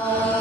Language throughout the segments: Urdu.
Yeah.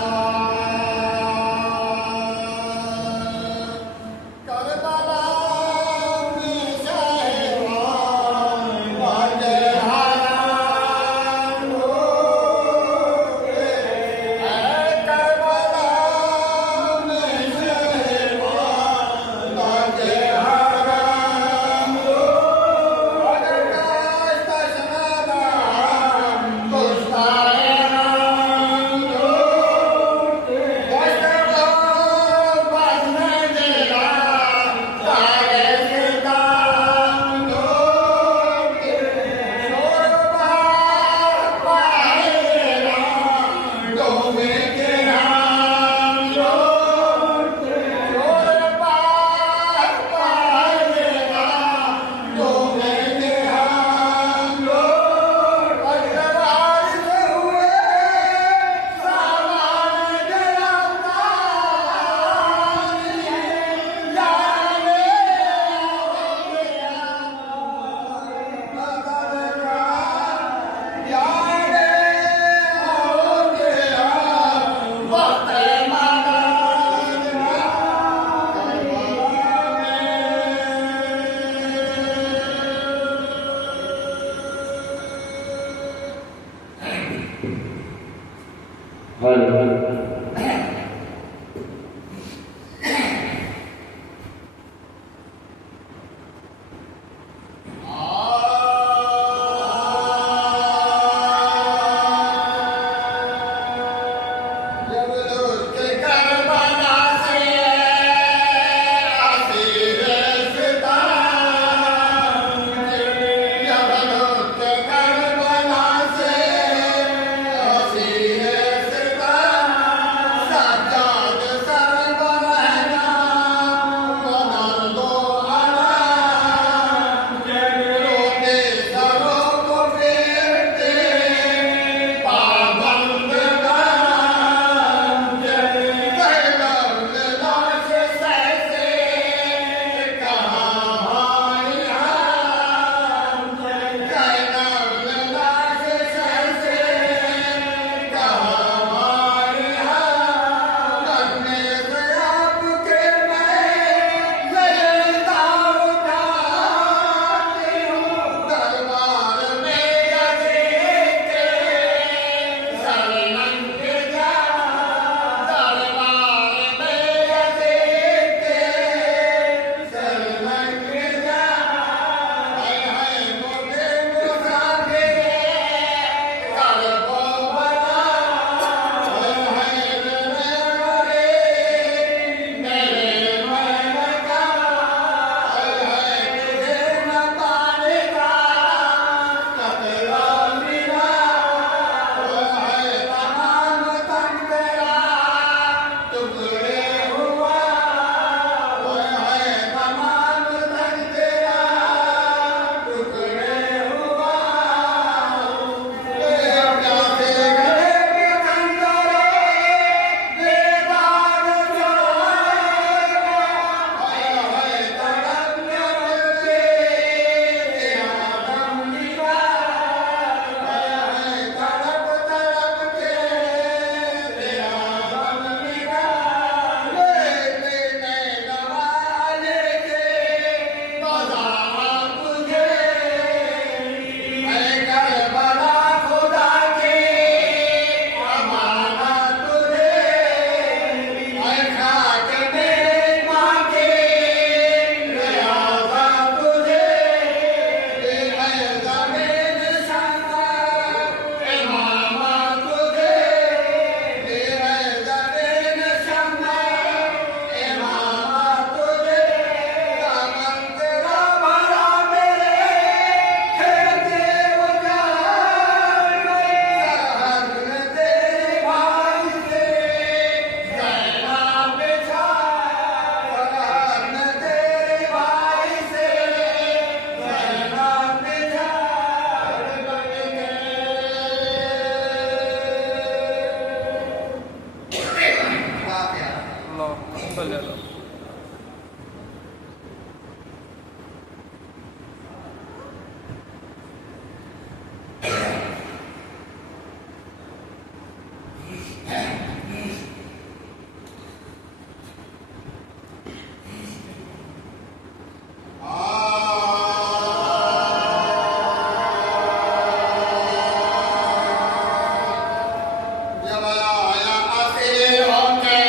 جب آیا اسیروں کے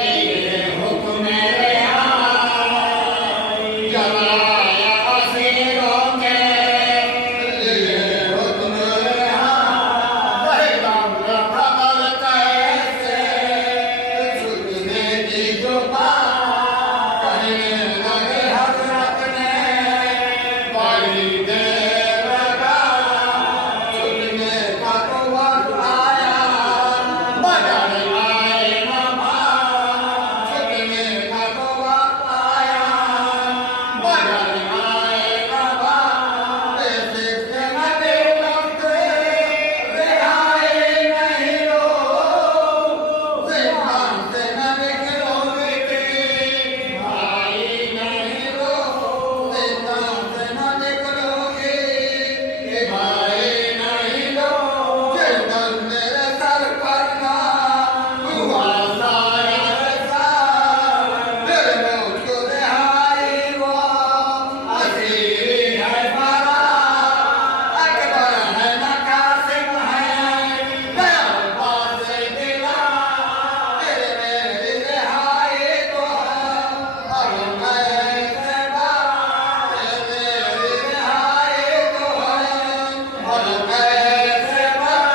لیے حکم رہائی، جب آیا اسیروں کے لیے حکم رہائی، خبر کیسے چھٹنے کی جو بات کہنے لگے حضرت نے، بڑی دیر لگا چھٹنے کا تو وقت آیا، مگر آئے نہ بات چھٹنے کا تو وقت آیا، مگر آئے نہ بات ایسے سے نہ دے وقت رہائی نہیں ہو، زندان سے نہ نکلو بیٹے بھائی نہیں ہو، زندان سے نہ نکلو گے کہ بھائی نہیں ہو، جلدن میرے سر پر نہ ہوا سایہ رسا، پھر مجھ کو رہائی وہ اسیر ہے بڑا، اکبر ہے نہ قاسم ہے، میں عباس سے دلا، تیرے میری رہائی تو ہے، اور کیسے بات تیرے میری رہائی تو ہے، اور کیسے بات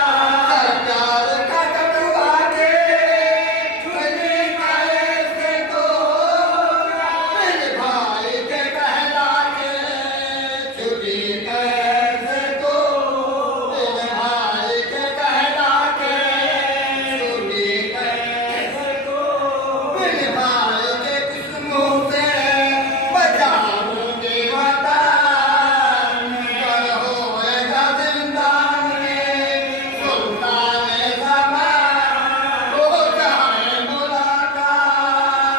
سرکار کا کٹوا کے چھٹی کیسے تو میرے بھائی کے کہلا کے چھٹی کیسے تو میرے بھائی کے کہلا کے چھٹی کیسے تو میرے بھائی کے کس منہ سے بچاؤں گی وطن، گر ہوئے گا زندان میں سلطان زمان، ہو جائے ملاقات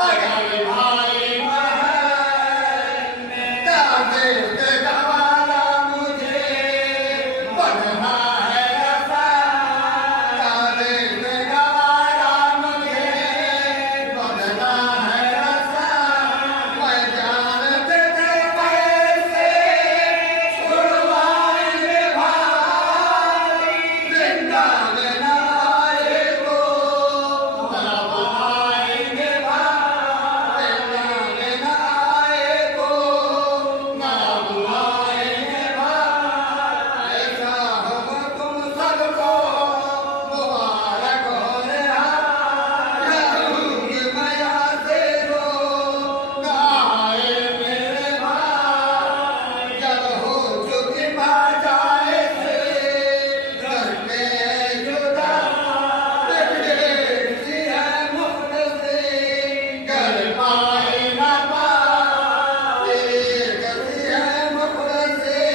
اگر بھائی محل میں، تعزیر سے گوارا مجھے بڑھنا ہے رسا، تعزیر سے گوارا مجھے بڑھنا ہے رسا، میں جانتے تھے کیسے چھڑوائیں گے بھائی، زندان نہ آئے تو نہ بنائیں گے بھائی، زندان نہ آئے تو نہ بنائیں گے بھائی، ایسا ہو تم سب کو مبارک ہو رہائی، رہوں گی میں اسیروں نہ آئے میرے بھائی، جب ہو چکی بجائے سے گھر میں جدا، ایک سی ہے مخلصی گھر پائے نہ پائے، ایک سی ہے مخلصی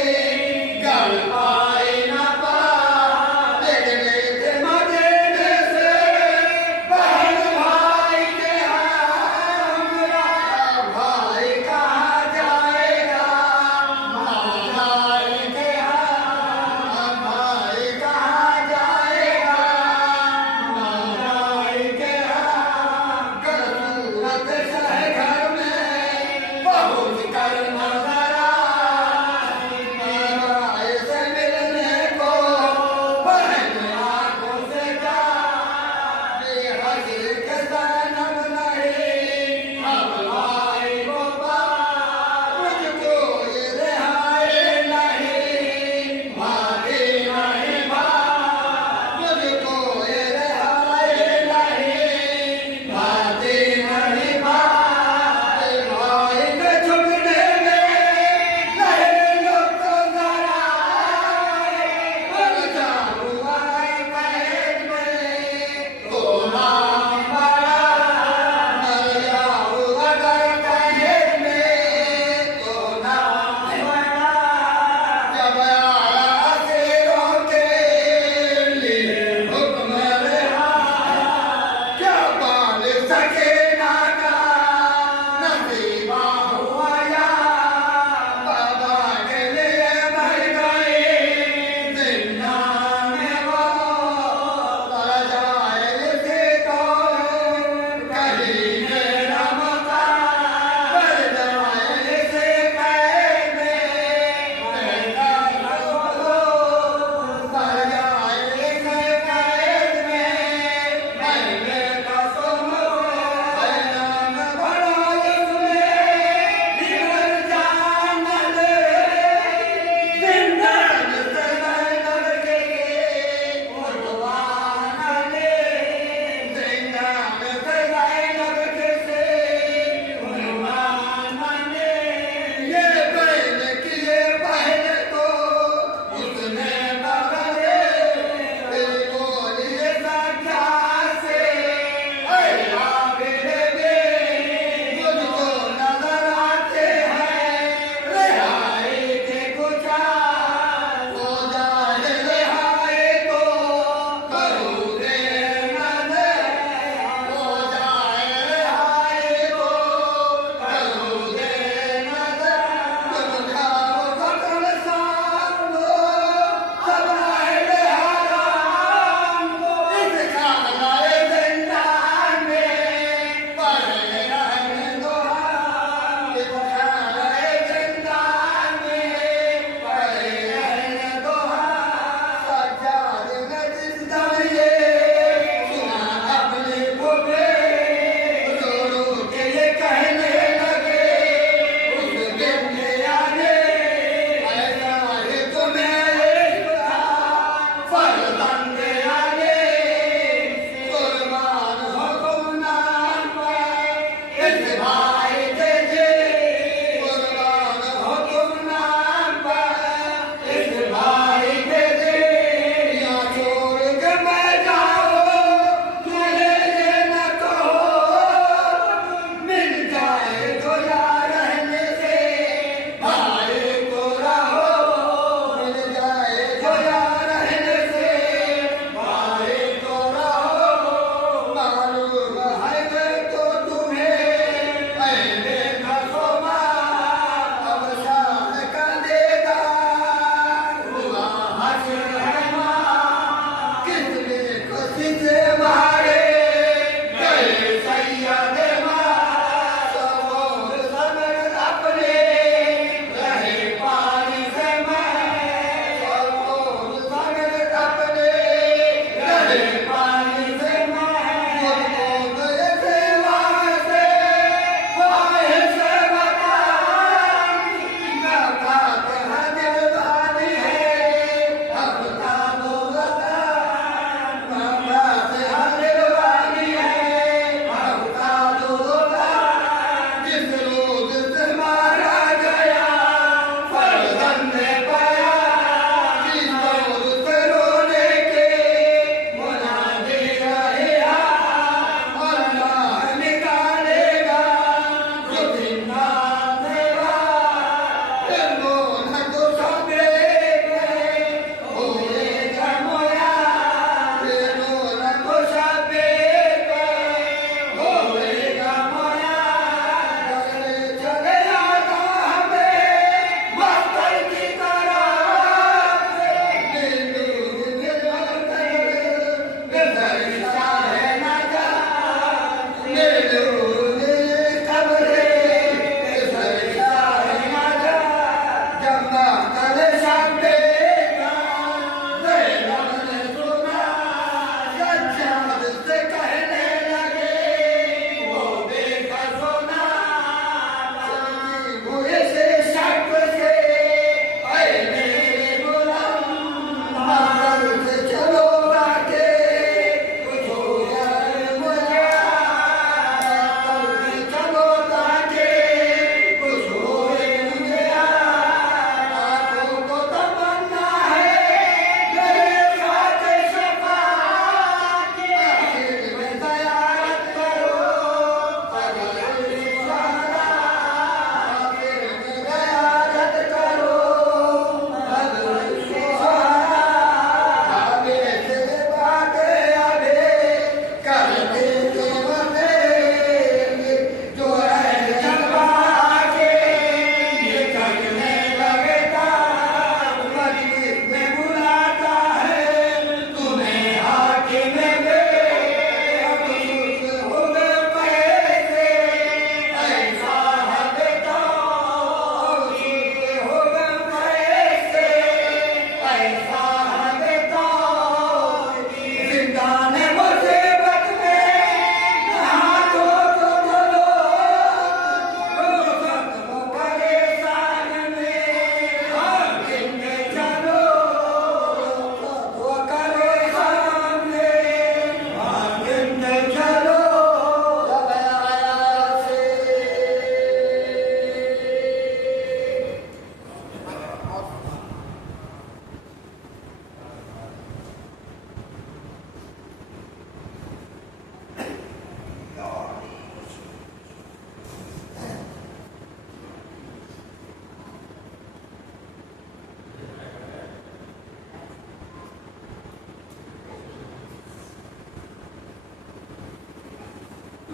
گھر پائے نہ پائے، دیکھنے سے مدینے سے بہن بھائی کے ہمراہ، بھائی کہاں جائے گا ماں کے ہاں، بھائی کہاں جائے گا ماں کے ہاں، گر صورت شہ گھر میں پہنچ کر نظر آئی، بھائی سے ملنے کو بہن آنکھوں سے جائی، حضر کے زینب نہیں اب بھائی کو پائے، مجھ کو یہ رہائی نہیں بھاگی نہیں بھائی، مجھ کو یہ رہائی نہیں بھاگی نہیں بھائی، بھائی کے چھٹنے میں نہیں لو تو ذرا مر جاؤں اگر قید میں تو نام بڑا، مر جاؤں اگر قید میں تو نام بڑا، جب آیا اسیروں کے لیے حکم رہائی، کیا پال سکے نہ کا نصیبہ ہوا یا بابا کے لیے مر گئی زندان میں وہ، تر جائے اسے تو کہیں میرا مقام، مر جائے اسے قید میں میرا مقام، تر جائے اسے قید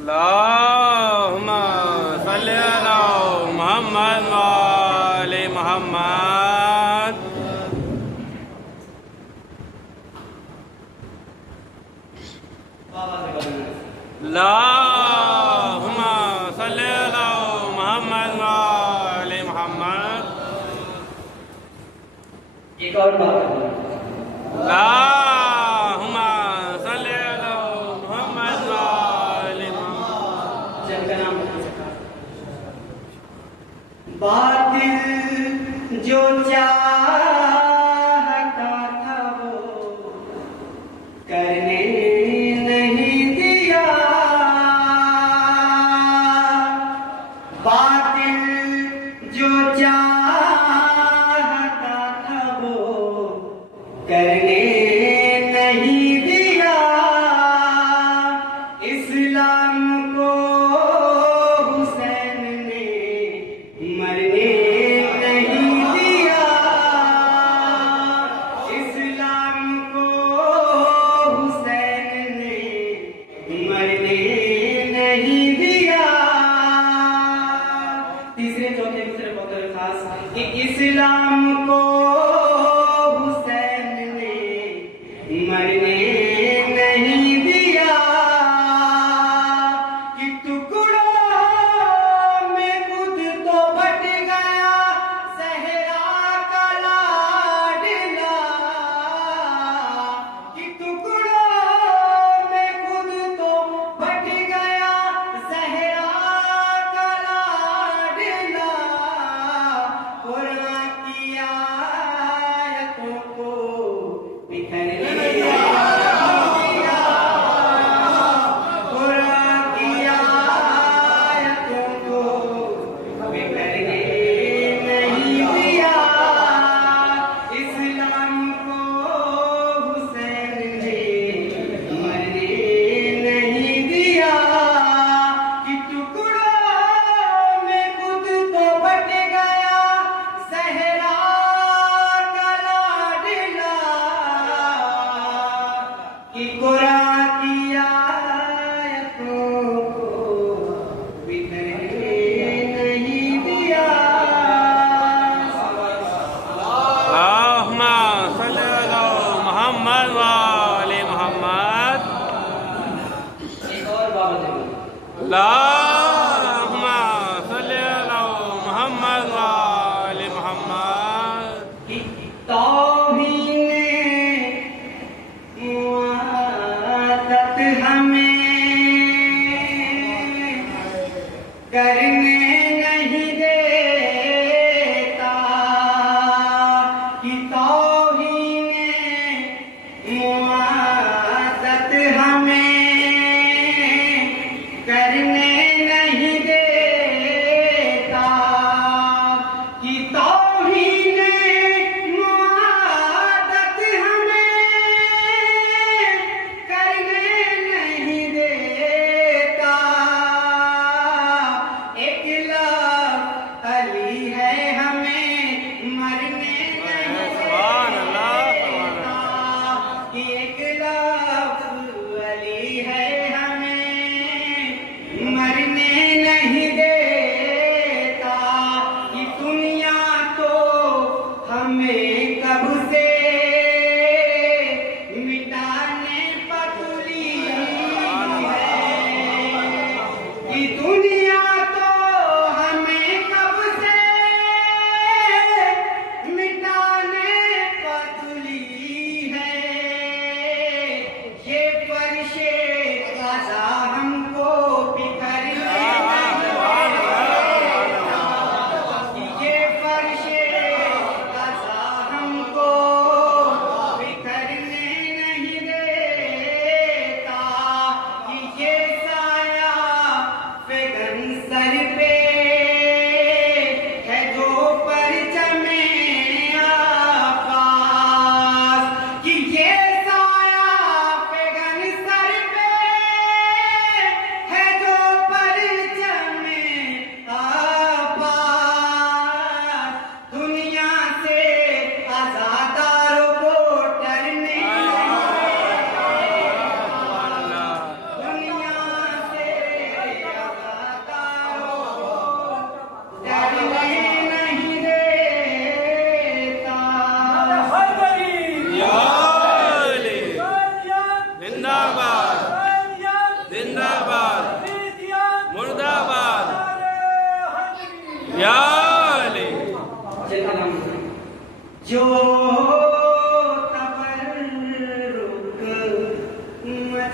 اللهم صل على محمد وآل محمد. اللهم صل على محمد وآل محمد. ایک اور بات اللهم صل على محمد وآل محمد. جن کا نام باطل جو چاہتا تھا وہ کرنے نہیں دیا. باطل جو چاہتا تھا وہ کرنے نہیں دیا. اسلام کو حسین نے مرنے نہیں دیا. اسلام کو حسین نے مرنے نہیں دیا. تیسرے چوتھے دوسرے بہت خاص کہ اسلام کو حسین نے مرنے نہیں دیا. کہ ٹکڑوں میں خود تو بٹ گیا زہرا کا لاڈلا. کہ ٹکڑوں میں خود تو بٹ گیا زہرا کا لاڈلا. قرآن کی آیتوں کو بکھرنے قرآن کی آیتوں کو بکھرنے نہیں دیا. اسلام کو حسین نے مرنے نہیں دیا. کہ ٹکڑوں میں خود تو بٹ گیا زہرا کا لاڈلا. کہ قرآن کی آیتوں کو بکھرنے نہیں دیا. اللهم صل على محمد وآل محمد. ایک اور بابا دیکھو اللهم صل على محمد وآل محمد. کہ توہین معاتت ہمیں کرنے نہیں دیتا. کہ توہین معاتت ہمیں کرنے نہیں دیتا. کہ توہین معاتت ہمیں کرنے نہیں دیتا. ایک لفظ علی ہے ہمیں مرنے نہیں سبحان اللہ، دیتا. کہ ایک لفظ علی ہے ہمیں مرنے نہیں دیتا. کہ دنیا تو ہمیں کب سے مٹانے پتلی ہے. کہ دنیا تو ہمیں کب سے مٹانے پتلی ہے. یہ فرش قضا ہم کو بکھرنے نہیں دیتا. یہ فرش قضا ہم کو بکھرنے نہیں دیتا. یہ سایہ فگن سر پہ ہے جو پرچم عباس. کہ یہ سایہ فگن سر پہ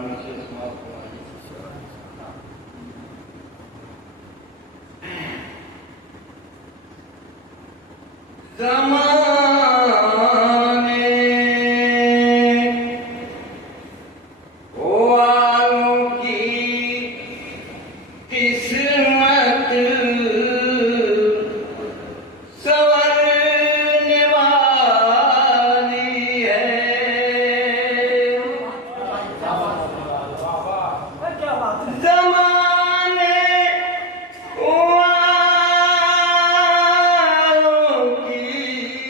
میں سے سماپت ہوا ہے۔ والوں کی قسمت سنورنے والی ہے، زمانے والوں کی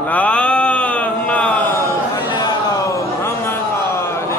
اللهم صل على محمد وعلى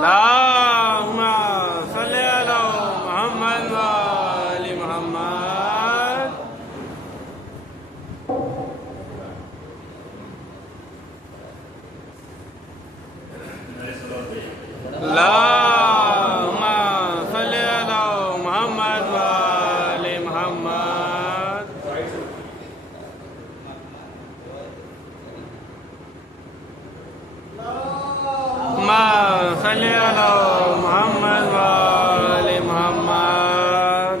اللهم صل على محمد وعلى محمد اللهم صل على محمد وعلى محمد اللهم صل على محمد وعلى محمد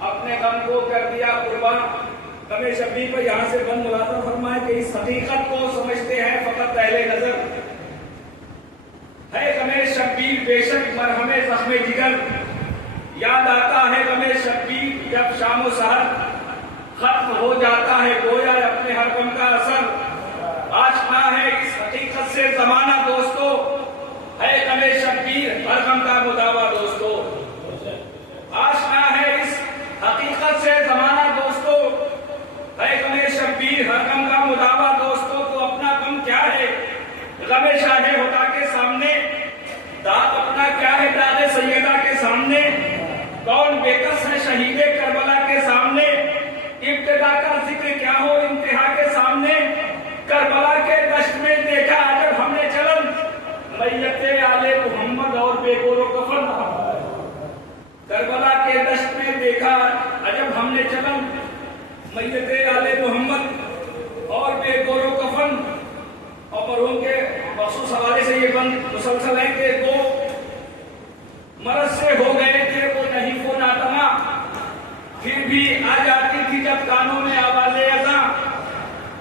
اپنے غم کو کر دیا قربان. غم شبیر پر یہاں سے بند ملازم فرمائے کہ اس حقیقت کو سمجھتے ہیں فقط پہلے نظر ہے غم شبیر بے شک مرہم زخم جگر. یاد آتا ہے غم شبیر جب شام و سحر ختم ہو جاتا ہے گویا اپنے ہر غم کا اثر. آشنا ہے اس حقیقت سے زمانہ دوستو ہے غم شبیر ہر غم کا مداوا دوستو. آشنا ہے اس حقیقت سے زمانہ دوستو ہے غم شبیر ہر غم کا مداوا دوستو. تو اپنا غم کیا ہے غم شاہ ہدا کے سامنے, داغ اپنا کیا ہے داغ سیدہ کے سامنے, کون بے کس ہے شہید کربلا کے سامنے, ابتدا کا ذکر کیا ہو انتہا کے سامنے. کربلا کے دشت میں دیکھا جب ہم نے چلن میت آل محمد اور بے گور و کفن. کربلا کے دشت میں دیکھا جب ہم نے چلن میت آل محمد اور بے گور و کفن. اور مرحوم کے مخصوص حوالے سے یہ بند مسلسل ہے کہ دو مرض سے ہو گئے تھے وہ نہیں وہ ناتما, پھر بھی آ جاتی تھی جب کانوں میں آواز اذاں.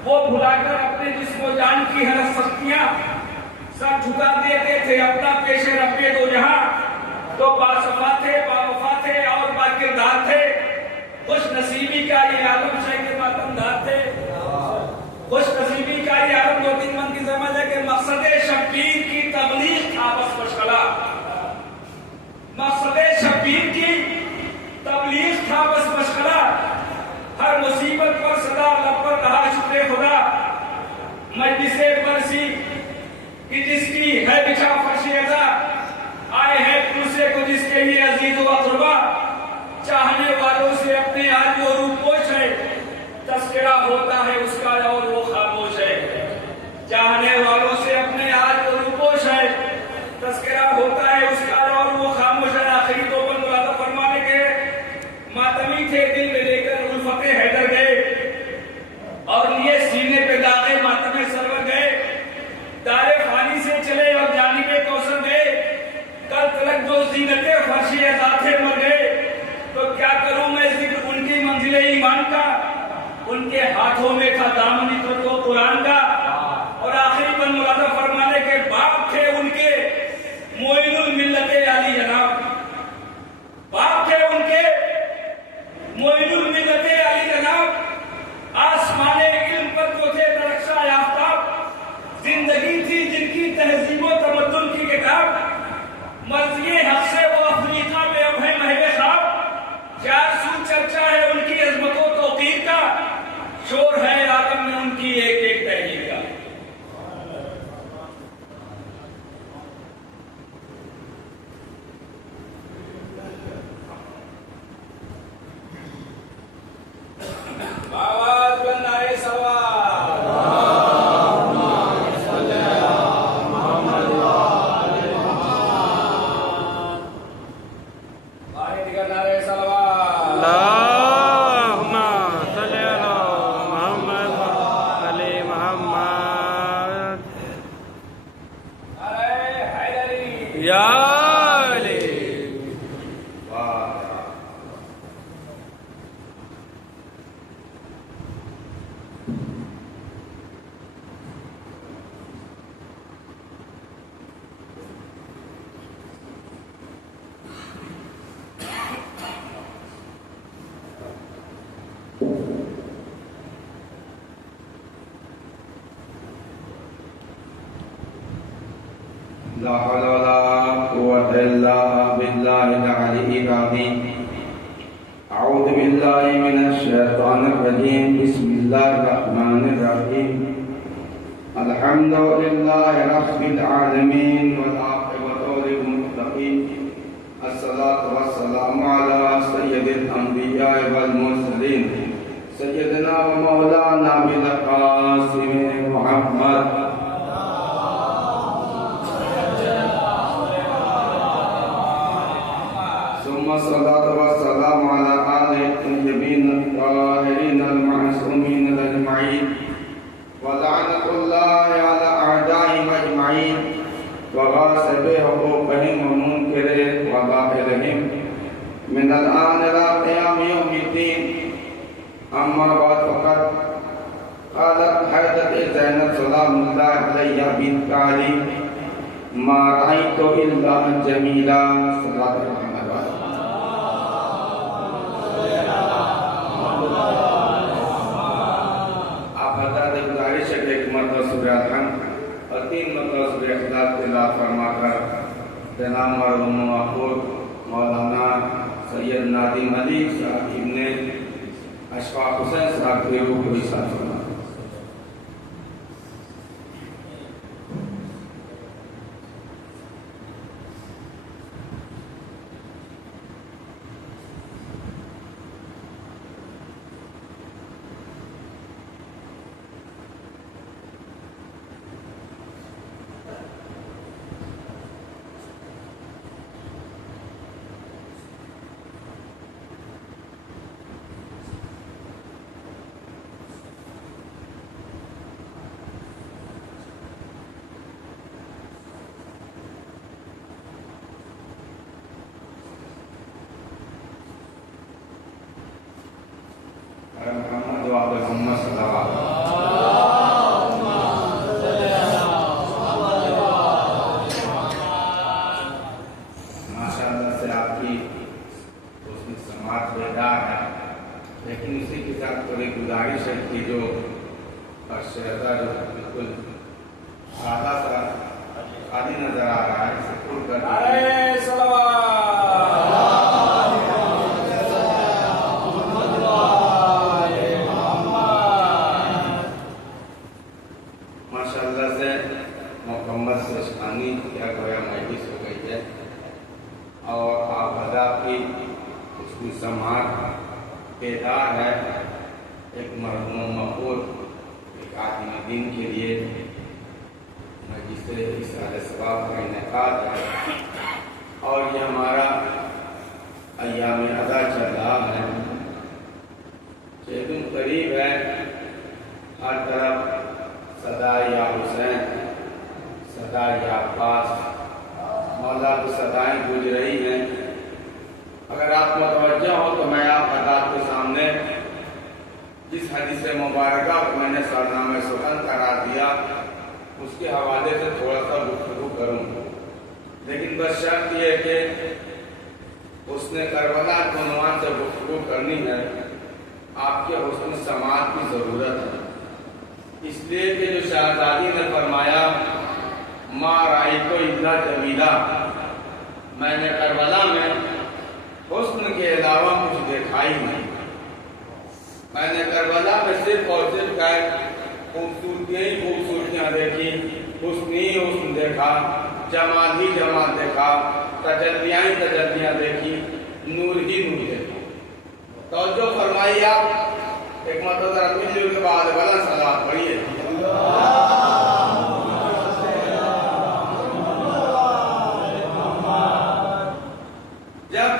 وہ بھلا کر اپنے جسم و جان کی ہر سختیاں سر جھکا دیتے تھے اپنا پیش رب دو جہاں. تو باصفا تھے باوفا تھے اور باکردار تھے, خوش نصیبی کا یہ عالم شہ کے ماتم دار تھے. خوش نصیبی کا یہ عالم دو تین من کی سمجھ ہے کہ مقصد شبیر کی تبلیغ تھا بس مشغلہ. مقصد شبیر کی تبلیغ تھا بس مشغلہ. ہر مصیبت پر صدا لب پر رہا شکر خدا. مجلس برسی کہ جس کی ہے بچھا فرش ازا, آئے ہیں پرسے کو جس کے لیے عزیز و اقربا. چاہنے والوں سے اپنے آج وہ روپوش ہے, تذکرہ ہوتا ہے اس کا اور وہ خاموش ہے. چاہنے والوں سے اپنے آج وہ روپوش ہے, تذکرہ ہوتا ہے اس کا اور وہ خاموش ہے. آخری دو بند ملازم فرمانے کے ماتمی تھے دل میں لے کر الفت حیدر گئے اور لیے سینے پہ داغے ماتم سرور گئے. دار فانی سے چلے اور جانب کوثر گئے, کل تلک جو زینت فرش ازا تھے مر گئے. تو کیا کروں میں ذکر ان کی منزل ایمان کا, ان کے ہاتھوں میں تھا دامن تو قرآن کا. اور آخری بند ملازم فرمانے کے باپ تھے ان کے معین الملت علی جناب. باپ تھے ان کے معین الملت علی جناب. آسمان علم پر جو تھے درخشاں یافتاب, زندگی تھی جن کی تہذیب و تمدن کی کتاب. مرضی حق سے وہ افریقہ میں اب ہے محو خواب. چار سو چرچا ہے ان کی عظمت و توقیر کا, شور ہے عالم میں ان کی ایک ایک تحریر کا. آواز بنائے سوال. آئے دیگر نعرے سلوات. اللہم صلی علی محمد وعلی محمد. نعرے حیدری. یا علی. لا حول ولا قوة إلا بالله العلي العظيم. أعوذ بالله من الشيطان الرجيم. بسم الله الرحمن الرحيم. الحمد لله رب العالمين والعاقبة للمتقين. الصلاة والسلام على سيد الأنبياء والمرسلين سيدنا ومولانا بالقاسم محمد. ثم الصلاة والسلام على آل الطيبين الطاهرين المعصومين أجمعين. ولعنة الله على أعدائهم أجمعين وغاصب حقوقهم ومنكر وباطلهم من الآن إلى قيام يوم أما بعد فقد قالت حضرت زینب سلام اللہ علیہ بنت علی ما رأيت إلا جمیلا صلاة محمد آپ حضرات گزارش ہے کہ ایک مرتبہ سورہ الحمد اور 3 مرتبہ سورہ اخلاص تلاوت فرما کر جناب مرحوم محفوظ مولانا سید نادم علی صاحب ابن اشفاق حسین صاحب کی روح کو حساب فرما محمد و آل محمد صلی اللہ علیہ ماشاءاللہ سے آپ کی حسن سماعت بیدار ہے، لیکن اسی کے ساتھ تھوڑی گزارش ہے کہ جو شہزہ جو بالکل سادہ سا خالی نظر آ رہا ہے سکون کر نعرہ صلوات ماشاءاللہ سے مکمل سرشانی کیا گویا مجلس ہو گئی ہے اور آپ حضرات کی اس کی سماعت بیدار ہے۔ ایک مرحوم مقبول ایک عالم دین کے لیے مجلس اصلاح ثواب کا انعقاد ہے اور یہ ہمارا ایام ادا چل رہا ہے، 6 دن قریب ہے، ہر طرف صدا یا حسین، صدا یا عباس، مولا کی صدائیں گونج رہی ہیں۔ اگر آپ متوجہ ہو تو میں آپ حضرات کے سامنے جس حدیث مبارکہ کو میں نے سرنامہ سخن قرار دیا اس کے حوالے سے تھوڑا سا گفتگو کروں، لیکن بس شرط یہ ہے کہ حسن کربلا کے عنوان سے گفتگو کرنی ہے، آپ کے حسن سماعت کی ضرورت ہے، اس لیے کہ جو شہزادی نے فرمایا ما رأیت الا جمیلا، میں نے کربلا میں حسن کے علاوہ کچھ دیکھا ہی نہیں، میں نے کربلا میں صرف اور صرف خوبصورتیاں ہی خوبصورتیاں دیکھی، حسن ہی حسن دیکھا، جمال ہی جمال دیکھا، تجلیاں ہی تجلیاں دیکھی، نور ہی نور دیکھا۔ توجہ فرمائی آپ، ایک مرتبہ ذرا ملنے کے بعد والا صلوات پڑھیے۔ جب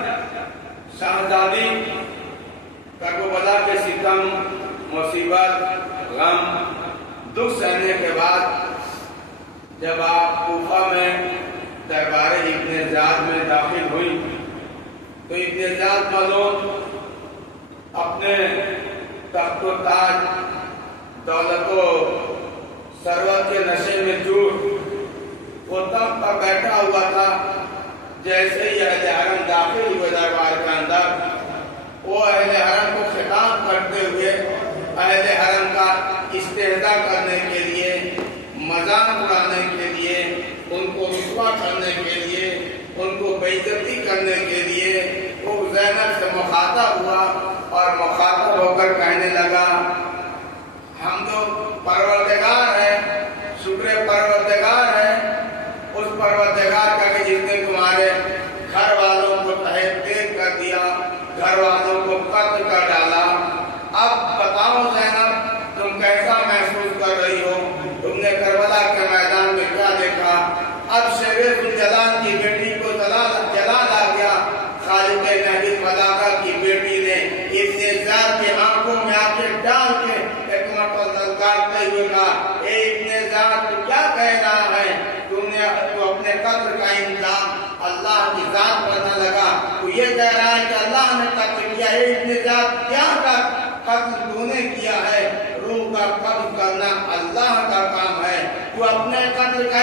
شہزادی کربلا کے ستم، مصیبت، غم، دکھ سہنے کے بعد جب آپ کوفہ میں دربار ابن زیاد میں داخل ہوئی تو ابن زیاد ملوم اپنے تخت و تاج، دولت و ثروت کے نشے میں چور وہ تخت پر بیٹھا ہوا تھا۔ جیسے ہی اہل حرم داخل ہوئے دربار کے اندر، وہ اہل حرم کو خطاب کرتے ہوئے اہل حرم کا استہزاء کرنے کے لیے، مذاق اڑانے کے لیے، ان کو رسوا کرنے کے لیے، ان کو بے عزتی کرنے کے لیے وہ زینب سے مخاطب ہوا اور مخاطب ہو کر کہنے لگا ہم تو پروردگار ہیں، شکر پروردگار ہے، اس پروردگار کا کہ جس نے تمہارے گھر والوں کو تحت تیز کر دیا، گھر والوں کو قتل کر ڈالا۔ اب بتاؤ زینب تم کیسا محسوس کر رہی ہو؟ تم نے کربلا کے میدان میں کیا دیکھا؟ اب شیر ذوالجلال کی بیٹی کو جلال آ گیا۔ خالق نحوی ملاقہ کی بیٹی نے ابن زیاد کی آنکھوں میں آنکھیں ڈال کے ایک مرتبہ للکارتے ہوئے کہا اے ابن زیاد تو کیا کہہ رہا ہے؟ تو اپنے قتل کا انجام اللہ کی ذات بننے لگا، تو یہ کہہ رہا ہے کہ اللہ نے قتل کیا۔ اے ابن زیاد کیا قتل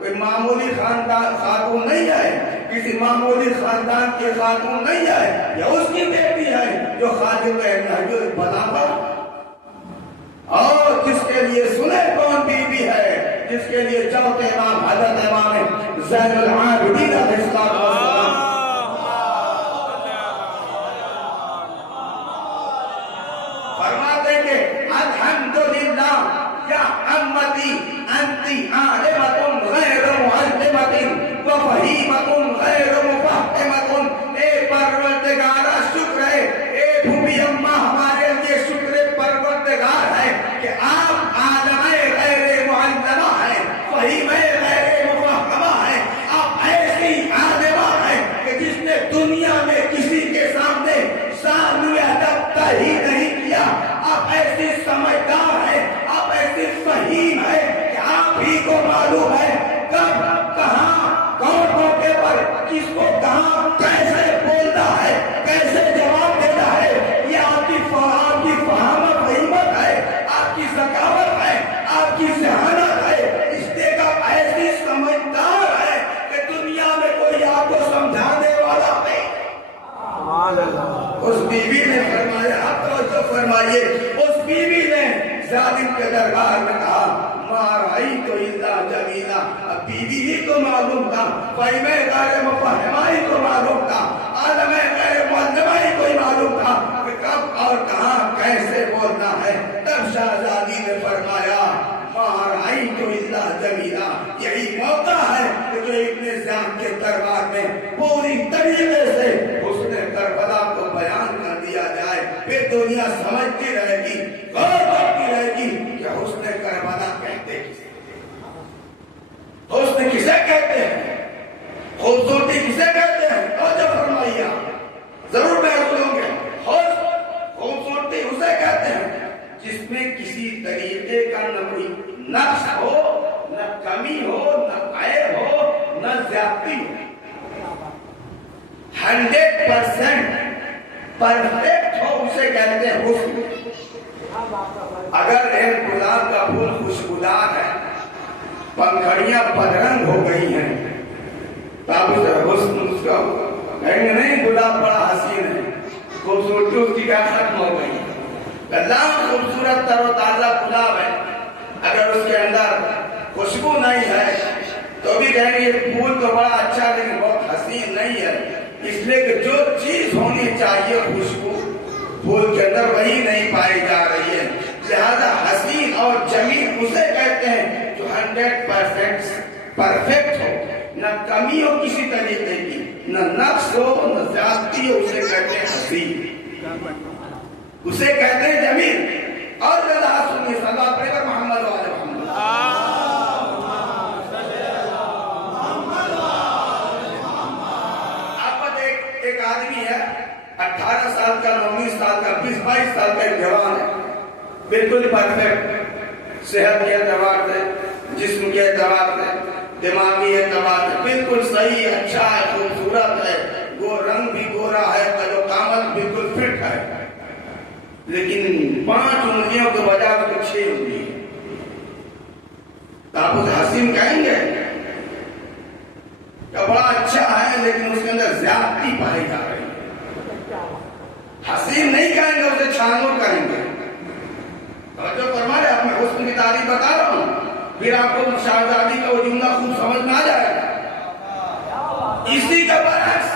کوئی معمولی خاندان خاتون نہیں ہے، کسی معمولی خاندان کی خاتون نہیں ہے، یہ اس کی بیٹی ہے جو خادم نہج البلاغہ، اور جس کے لیے سنے کون بیوی ہے، جس کے لیے چوتھے امام حضرت امام زین العابدین علیہ السلام فرماتے کہ الحمدللہ یا امتی انتی عالمۃ غیر معلمۃ وفہیمۃ غیر مفہمۃ، اے پروردگارا شکر ہے، اے بھومی اماں ہمارے لیے شکر پروردگار ہے کہ آپ عالم غیر معلمہ ہیں، فہیم غیر مفہمہ ہیں، آپ ایسی عالمہ ہیں کہ جس نے دنیا میں کسی کے سامنے شان ادب ہی نہیں کیا، آپ ایسی سمجھدار ہیں، آپ ایسی فہیم ہیں کہ آپ ہی کو معلوم ہے کب کہاں کون موقع پر کس کو کہاں کیسے بولنا ہے، کیسے جواب دینا ہے، یہ آپ کی فہامت فہیمت ہے، آپ کی ذکاوت ہے، آپ کی ذہانت ہے، اس لیے آپ ایسی سمجھدار ہے کہ دنیا میں کوئی آپ کو سمجھانے والا نہیں۔ اس بیوی نے فرمایا، آپ توجہ فرمائیے، اس بیوی نے ظالم کے دربار میں کہا ما رأیت الا جمیلا، اب بیوی ہی کو معلوم تھا، فہیم غیر مفہمہ ہی کو معلوم تھا، عالم غیر معلمہ ہی کو معلوم تھا کہ کب اور کہاں کیسے بولنا ہے۔ تب شہزادی نے فرمایا ما رأیت الا جمیلا، یہی موقع ہے کہ جو ابن زیاد کے دربار میں پوری طریقے سے حسن کربلا کو بیان کر دیا جائے، پھر دنیا سمجھتی رہے گی، غور کرتی رہے گی کہ حسن کربلا کہتے کسے، حسن کسے کہتے ہیں، خوبصورتی کسے کہتے ہیں۔ اور جو فرمائیے ضرور میں سنوں گے، خوبصورتی اسے کہتے ہیں جس میں کسی طریقے کا نہ کوئی نقص ہو، نہ کمی ہو، نہ عیب ہو، نہ زیادتی ہو، 100% پرفیکٹ ہو، اسے کہتے ہیں حسن۔ اگر ایک گلاب کا پھول خوشبودار ہے، پنکھڑیاں بدرنگ ہو گئی ہیں، تو آپ اسے حسن اس کا کہیں گے نہیں گلاب بڑا حسین ہے، خوبصورتی اس کی کیا ختم ہو گئی۔ اللہ خوبصورت تر و تازہ گلاب ہے، اگر اس کے اندر خوشبو نہیں ہے تو بھی کہیں گے یہ پھول تو بڑا اچھا لیکن بہت حسین نہیں ہے، اس لیے کہ جو چیز ہونی چاہیے خوشبو پھول کے اندر وہی نہیں پائی جا رہی ہے، لہذا حسین اور جمیل اسے کہتے ہیں جو 100% پرفیکٹ ہو، نہ کمی ہو کسی طریقے کی، نہ نقص ہو، نہ زیادتی ہو، اسے کہتے ہیں حسین، اسے کہتے ہیں جمیل۔ اور ذرا سنیے، صلوات پڑھے گا محمد و آل محمد۔ آپ کو ایک آدمی ہے 18 سال کا، 19 سال کا، 20-22 سال کا ایک جوان ہے، بالکل پرفیکٹ، صحت کے اعتبار سے، جسم کے اعتبار سے، دماغی اعتبار سے بالکل صحیح، اچھا ہے، خوبصورت ہے، وہ رنگ بھی گورا ہے، قد و قامت بالکل فٹ ہے، لیکن 5 انگلیوں کے بجائے تو 6 انگلی، تو آپ اسے حسین کہیں گے کہ بڑا اچھا ہے لیکن اس کے اندر زیادتی پائی جا رہی ہے، حسین نہیں کہیں گے، اسے چھانور کہیں گے۔ توجہ فرمائے، آپ میں حسن کی تعریف بتا رہا ہوں، پھر آپ کو شہزادی کا وہ جملہ خوب سمجھ میں آ جائے گا۔ اسی کا برعکس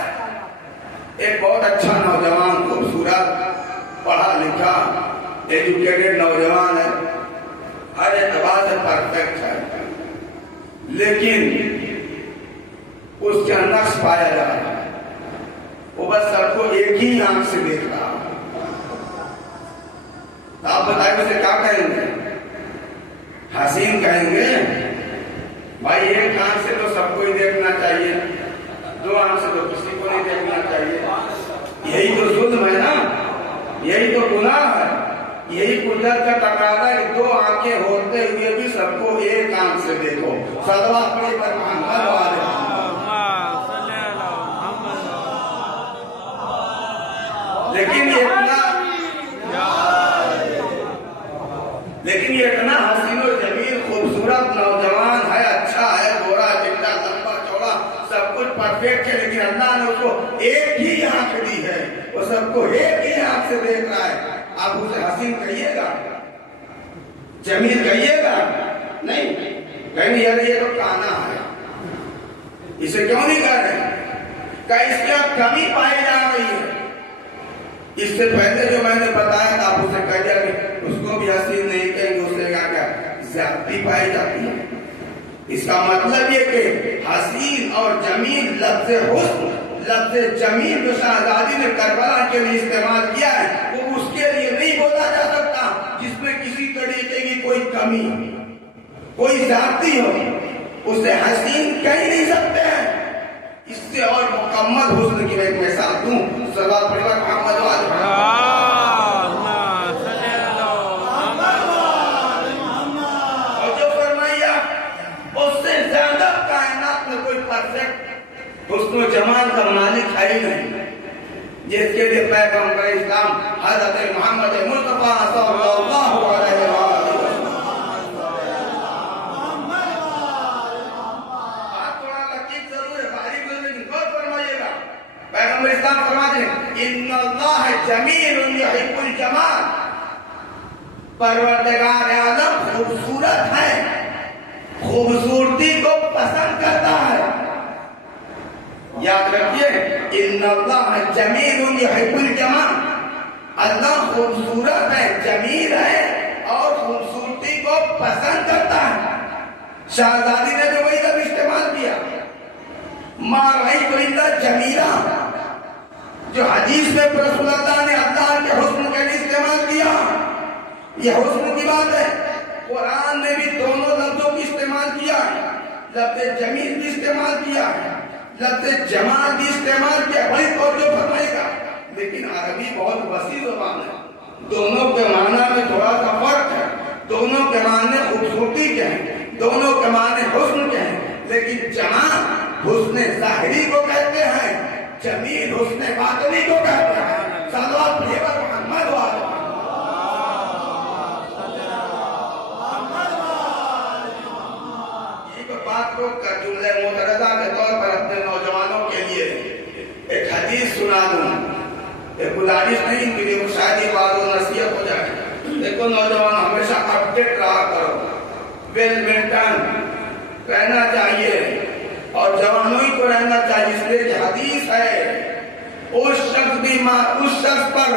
ایک بہت اچھا نوجوان، خوبصورت، پڑھا لکھا، ایجوکیٹڈ نوجوان ہے، ہر اعتبار سے پرفیکٹ ہے، لیکن اس کے نقص پایا جا رہا ہے، وہ بس سب کو ایک ہی آنکھ سے دیکھ رہا ہے۔ آپ بتائیں اسے کیا کہیں گے؟ حسین کہیں گے؟ بھائی ایک آنکھ سے تو سب کو ہی دیکھنا چاہیے، 2 آنکھ سے تو کسی کو نہیں دیکھنا چاہیے، یہی تو ظلم ہے نا، یہی تو گناہ ہے، یہی قدرت کا تقاضا ہے کہ 2 آنکھیں ہوتے ہوئے بھی سب کو ایک آنکھ سے دیکھو۔ صلوات پڑھے پر محمد و آل محمد۔ لیکن یہ اتنا حسین و جمیل خوبصورت نوجوان ہے، اچھا ہے، گورا کو ایک ہی آنکھ سے دیکھ رہا ہے، آپ اسے حسین کہیے گا، جمیل کہیے گا؟ نہیں، کہیں یار یہ تو کانا ہے، اسے کیوں نہیں کہہ رہے؟ کہ اس کے کمی پائی جا رہی ہے۔ اس سے پہلے جو میں نے بتایا تھا آپ اسے کہہ دیا کہ اس کو بھی حسین نہیں کہیں گے، اسے کیا زیادتی پائی جاتی ہے۔ اس کا مطلب یہ کہ حسین اور جمیل، لفظ حسن، لفظ جمیل جو شہزادی نے کربلا کے لیے استعمال کیا ہے وہ اس کے لیے نہیں بولا جا سکتا جس میں کسی طریقے کی کوئی کمی، کوئی زیادتی ہو، اسے حسین کہہ نہیں سکتے ہیں۔ اس سے اور مکمل حسن کی میں ایک مثال دوں، صلوات پڑھیں محمد و آل اللہم صلی اللہ اور جو فرمایا اس سے زیادہ کائنات میں کوئی پرفیکٹ حسن و جمال کا مالک ہے ہی نہیں، جس کے لیے پیغمبر اسلام حضرت محمد مصطفیٰ صلی اللہ علیہ وآلہ وسلم۔ بات تھوڑا لطیف ضرور ہے، باریک ضرور ہے، لیکن غور فرمائیے گا۔ پیغمبر اسلام فرماتے ہیں ان اللہ جمیل یحب الجمال، پروردگار عالم خوبصورت ہے، خوبصورتی کو پسند کرتا ہے۔ یاد رکھیے ان اللہ جمیل یحب الجمال، اللہ خوبصورت ہے، جمیل ہے اور خوبصورتی کو پسند کرتا ہے۔ شہزادی نے جو وہی لفظ استعمال کیا ما رأیت الا جمیلا، جو حدیث میں رسول اللہ نے اللہ کے حسن کے لیے استعمال کیا، یہ حسن کی بات ہے۔ قرآن نے بھی دونوں لفظوں کی استعمال کیا ہے، لفظ جمیل بھی استعمال کیا ہے، لفظ جمال بھی استعمال کیا، بڑی توجہ فرمائے گا۔ لیکن عربی بہت وسیع زبان ہے، دونوں کے معنی میں تھوڑا سا فرق ہے، دونوں کے معنی خوبصورتی کے ہیں، دونوں کے معنی حسن کے ہیں، لیکن جمال حسن ظاہری کو کہتے ہیں، جمیل حسن باطنی کو کہتے ہیں۔ صلوات پڑھیے محمد و آل بات کو جملہ معترضہ کے طور پر اپنے نوجوانوں کے لیے ایک حدیث سنا دوں، ایک گزارش نہیں ان کے لیے شاید یہ بات و نصیحت ہو جائے۔ دیکھو نوجوان ہمیشہ اپڈیٹ رہا کرو، ویل مینٹین رہنا چاہیے اور جوانوں ہی کو رہنا چاہیے، اس لیے کہ حدیث ہے اس شخص پر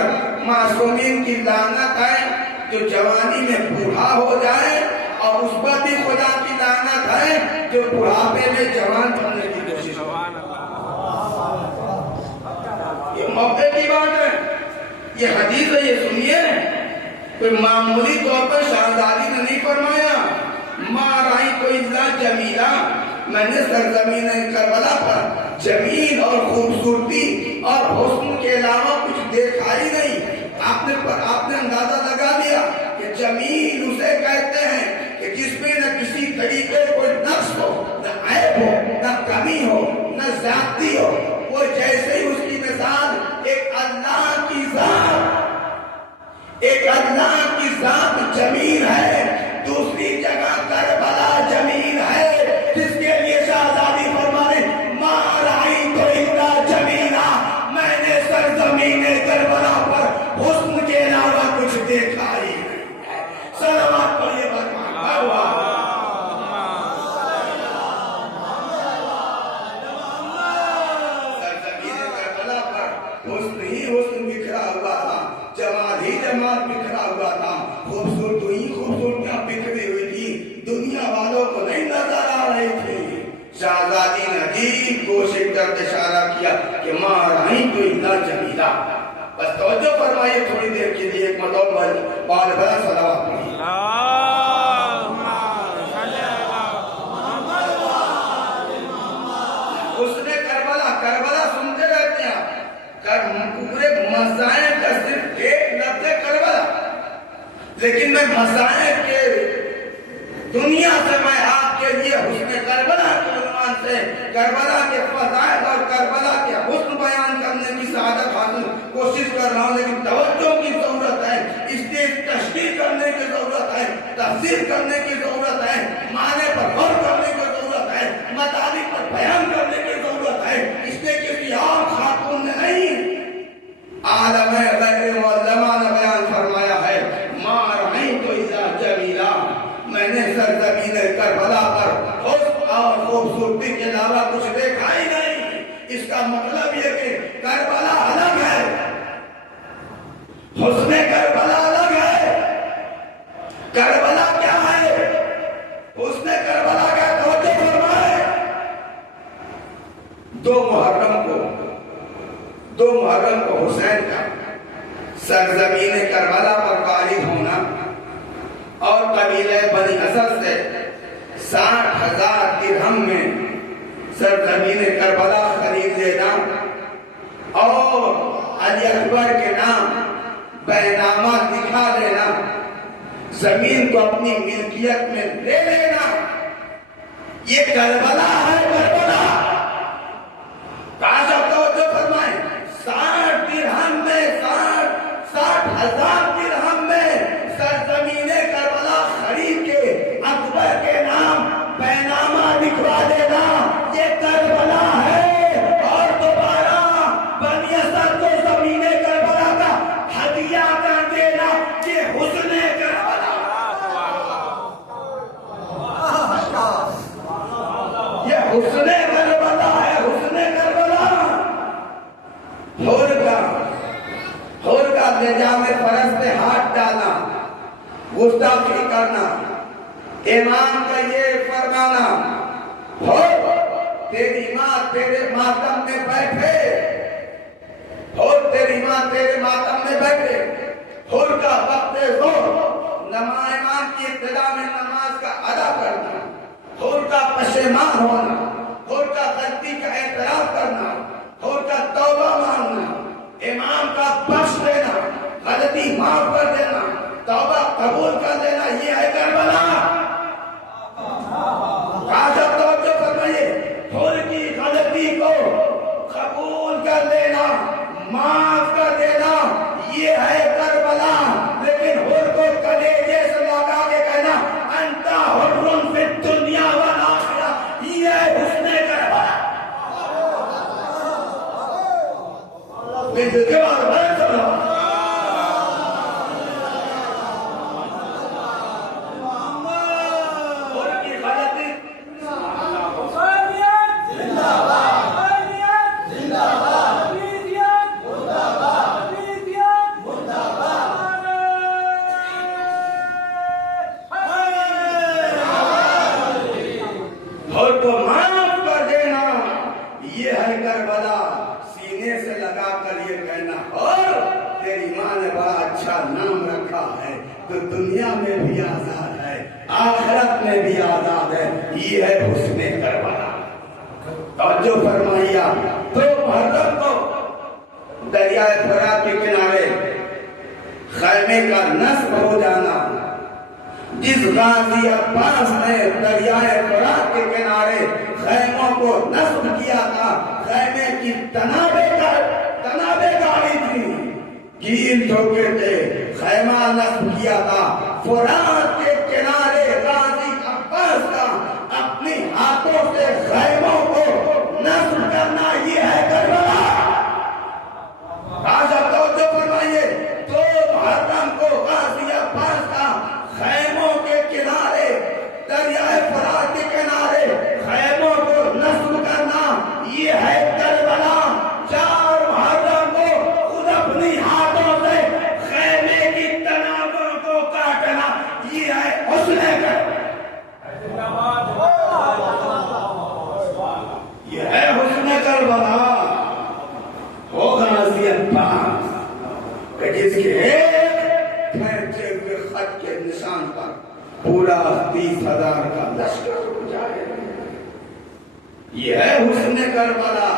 معصومین کی لعنت ہے جو جوانی میں بوڑھا ہو جائے، اور اس پر بھی خدا کی لعنت ہے جو بڑھاپے میں جوان بننے کی کوشش کرے۔ یہ موقع کی بات ہے، یہ حدیث ہے، یہ سنیے۔ کوئی معمولی طور پر شہزادی نے نہیں فرمایا ما رأیت الا جمیلا، میں نے سرزمین کربلا پر جمیل اور خوبصورتی اور حسن کے علاوہ کچھ دیکھا ہی نہیں۔ آپ نے اندازہ لگا لیا کہ جمیل اسے کہتے ہیں کہ جس میں نہ کسی طریقے کوئی نقص ہو، نہ عیب ہو، نہ کمی ہو، نہ زیادتی ہو، وہ جیسے ہی اس کی مثال ایک اللہ کی ذات جمیل ہے، دوسری جگہ کربلا جمیل ہے، جس کے لیے شہزادی فرمانے ما رأیت الا جمیلا، میں نے سرزمین کربلا پر حسن کے علاوہ کچھ دیکھا ہی نہیں ہے۔ صلوات پڑھیے سرزمین کربلا پر حسن ہی حسن بکھرا ہوا تھا، جمال ہی جمال بکھرا ہوا تھا، خوبصورتیاں بکھری ہوئی تھی، دنیا والوں کو نہیں نظر آ رہی تھی۔ شہزادی نے عجیب کوشش کر کے اشارہ کیا کہ ما رأیت الا جمیلا۔ بس توجہ فرمائیے تھوڑی دیر کے لیے، ایک مرتبہ بار بار صلوات پڑھیے۔ اللہم صلی اس نے کربلا سنتے رہتے ہیں، پورے مذاہب کا صرف ایک لفظ ہے کربلا، لیکن میں مذاہب کے دنیا سے میں آپ کے لیے حسن کربلا کے عنوان سے کربلا کے فضائل اور کربلا کے حسن بیان کرنے کی سعادت حاصل کوشش کر رہا ہوں، لیکن توجہ کی ضرورت ہے، اس لیے تشکیل کرنے کی ضرورت ہے، تفسیر کرنے کی ضرورت ہے، معنی پر غور کرنے کی ضرورت ہے، مطالب پر بیان کرنے کی ضرورت ہے، اس لیے کسی عام خاتون نے نہیں، عالم کربلا کیا ہے؟ اس نے کربلا کا توجہ فرمائے. 2 محرم کو حسین کا سرزمین کربلا پر غالب ہونا اور قبیلہ بنی اسد سے 60,000 درہم میں سرزمین کربلا خرید لینا اور علی اکبر کے نام بیعنامہ دکھا دینا، زمین کو اپنی ملکیت میں لے لینا، یہ کربلا ہے. کربلا کہاں توجہ فرمائیں. 60 درہم میں 60,000 درہم میں سرزمین کربلا خرید کے اکبر کے نام بیعنامہ دکھوا دینا، یہ کربلا ہے. اور دوبارہ بنی اسد کو زمین کربلا کا ہدیہ کر دینا، یہ حسن کربلا. یہ حسن کربلا ہے. حسن کربلا ہور کا نظام فرض پہ ہاتھ ڈالنا، گستاخی کرنا، امام کا یہ فرمانا، تیری ماں تیرے ماتم میں بیٹھے، تیری ماں تیرے ماتم میں بیٹھے. ہور کا وقت ظہر امام کی ابتدا میں نماز کا ادا کرنا، ہور کا پشیمان ہونا، ہور کا غلطی کا اعتراف کرنا، ہور کا توبہ مانگنا، امام کا بخش دینا، غلطی معاف کر دینا، توبہ قبول کر دینا، یہ ہے کربلا. کہاں توجہ فرمائیے. ہور کی غلطی کو قبول کر دینا، معاف کر دینا، یہ ہے کربلا. لیکن ہور کو کلیجے سے لگا کے کہنا انت حر فی الدنیا والآخرہ، یہ ہے حسن کربلا. دنیا میں بھی آزاد ہے، آخرت میں بھی آزاد ہے، یہ ہے حسن کربلا. توجہ فرمائیے. 2 محرم کو دریائے فرات کے کنارے خیمے کا نصب ہو جانا. جس غازی عباس نے دریائے فرات کے کنارے خیموں کو نصب کیا تھا، خیمے کی تنابیں گاڑی تھی، گیل ٹھوکے تھے، خیمہ نصب کیا تھا. فرات کے کنارے غازی عباس کا اپنے ہاتھوں سے خیموں کو نصب کرنا، یہ ہے کربلا. آج آپ توجہ فرمائیے. 2 محرم کو غازی عباس کا خیموں کے کنارے دریائے فرات کے کنارے خیموں کو نصب کرنا، یہ ہے کربلا. 4 محرم کو خود اپنی ہاتھوں سے خیمے کی تنابوں کو کاٹنا، یہ ہے حسن کربلا. یہ ہے حسن کربلا. ہو غازی عباس کہ جس کے پھینکے ہوئے خط کے نشان پر پورا 30,000 کا لشکر ہو جائے. یہ ہے حسن کربلا.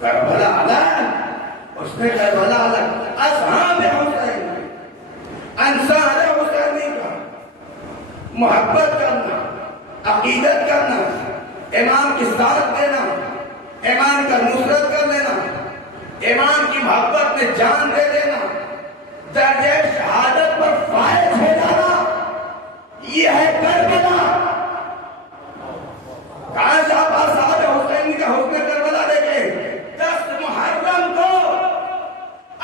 کربلا الگ، اس نے کربلا الگ. اصحاب حسین، انصار حسینی کا محبت کرنا، عقیدت کرنا، امام کی ساتھ دینا، امام کا نصرت کر لینا، امام کی محبت میں جان دے دینا، درجہ شہادت پر فائز ہو جانا، یہ ہے کربلا. کہاں صاحب اصحاب حسین کا حسن کربلا دیکھیں. 10 محرم کو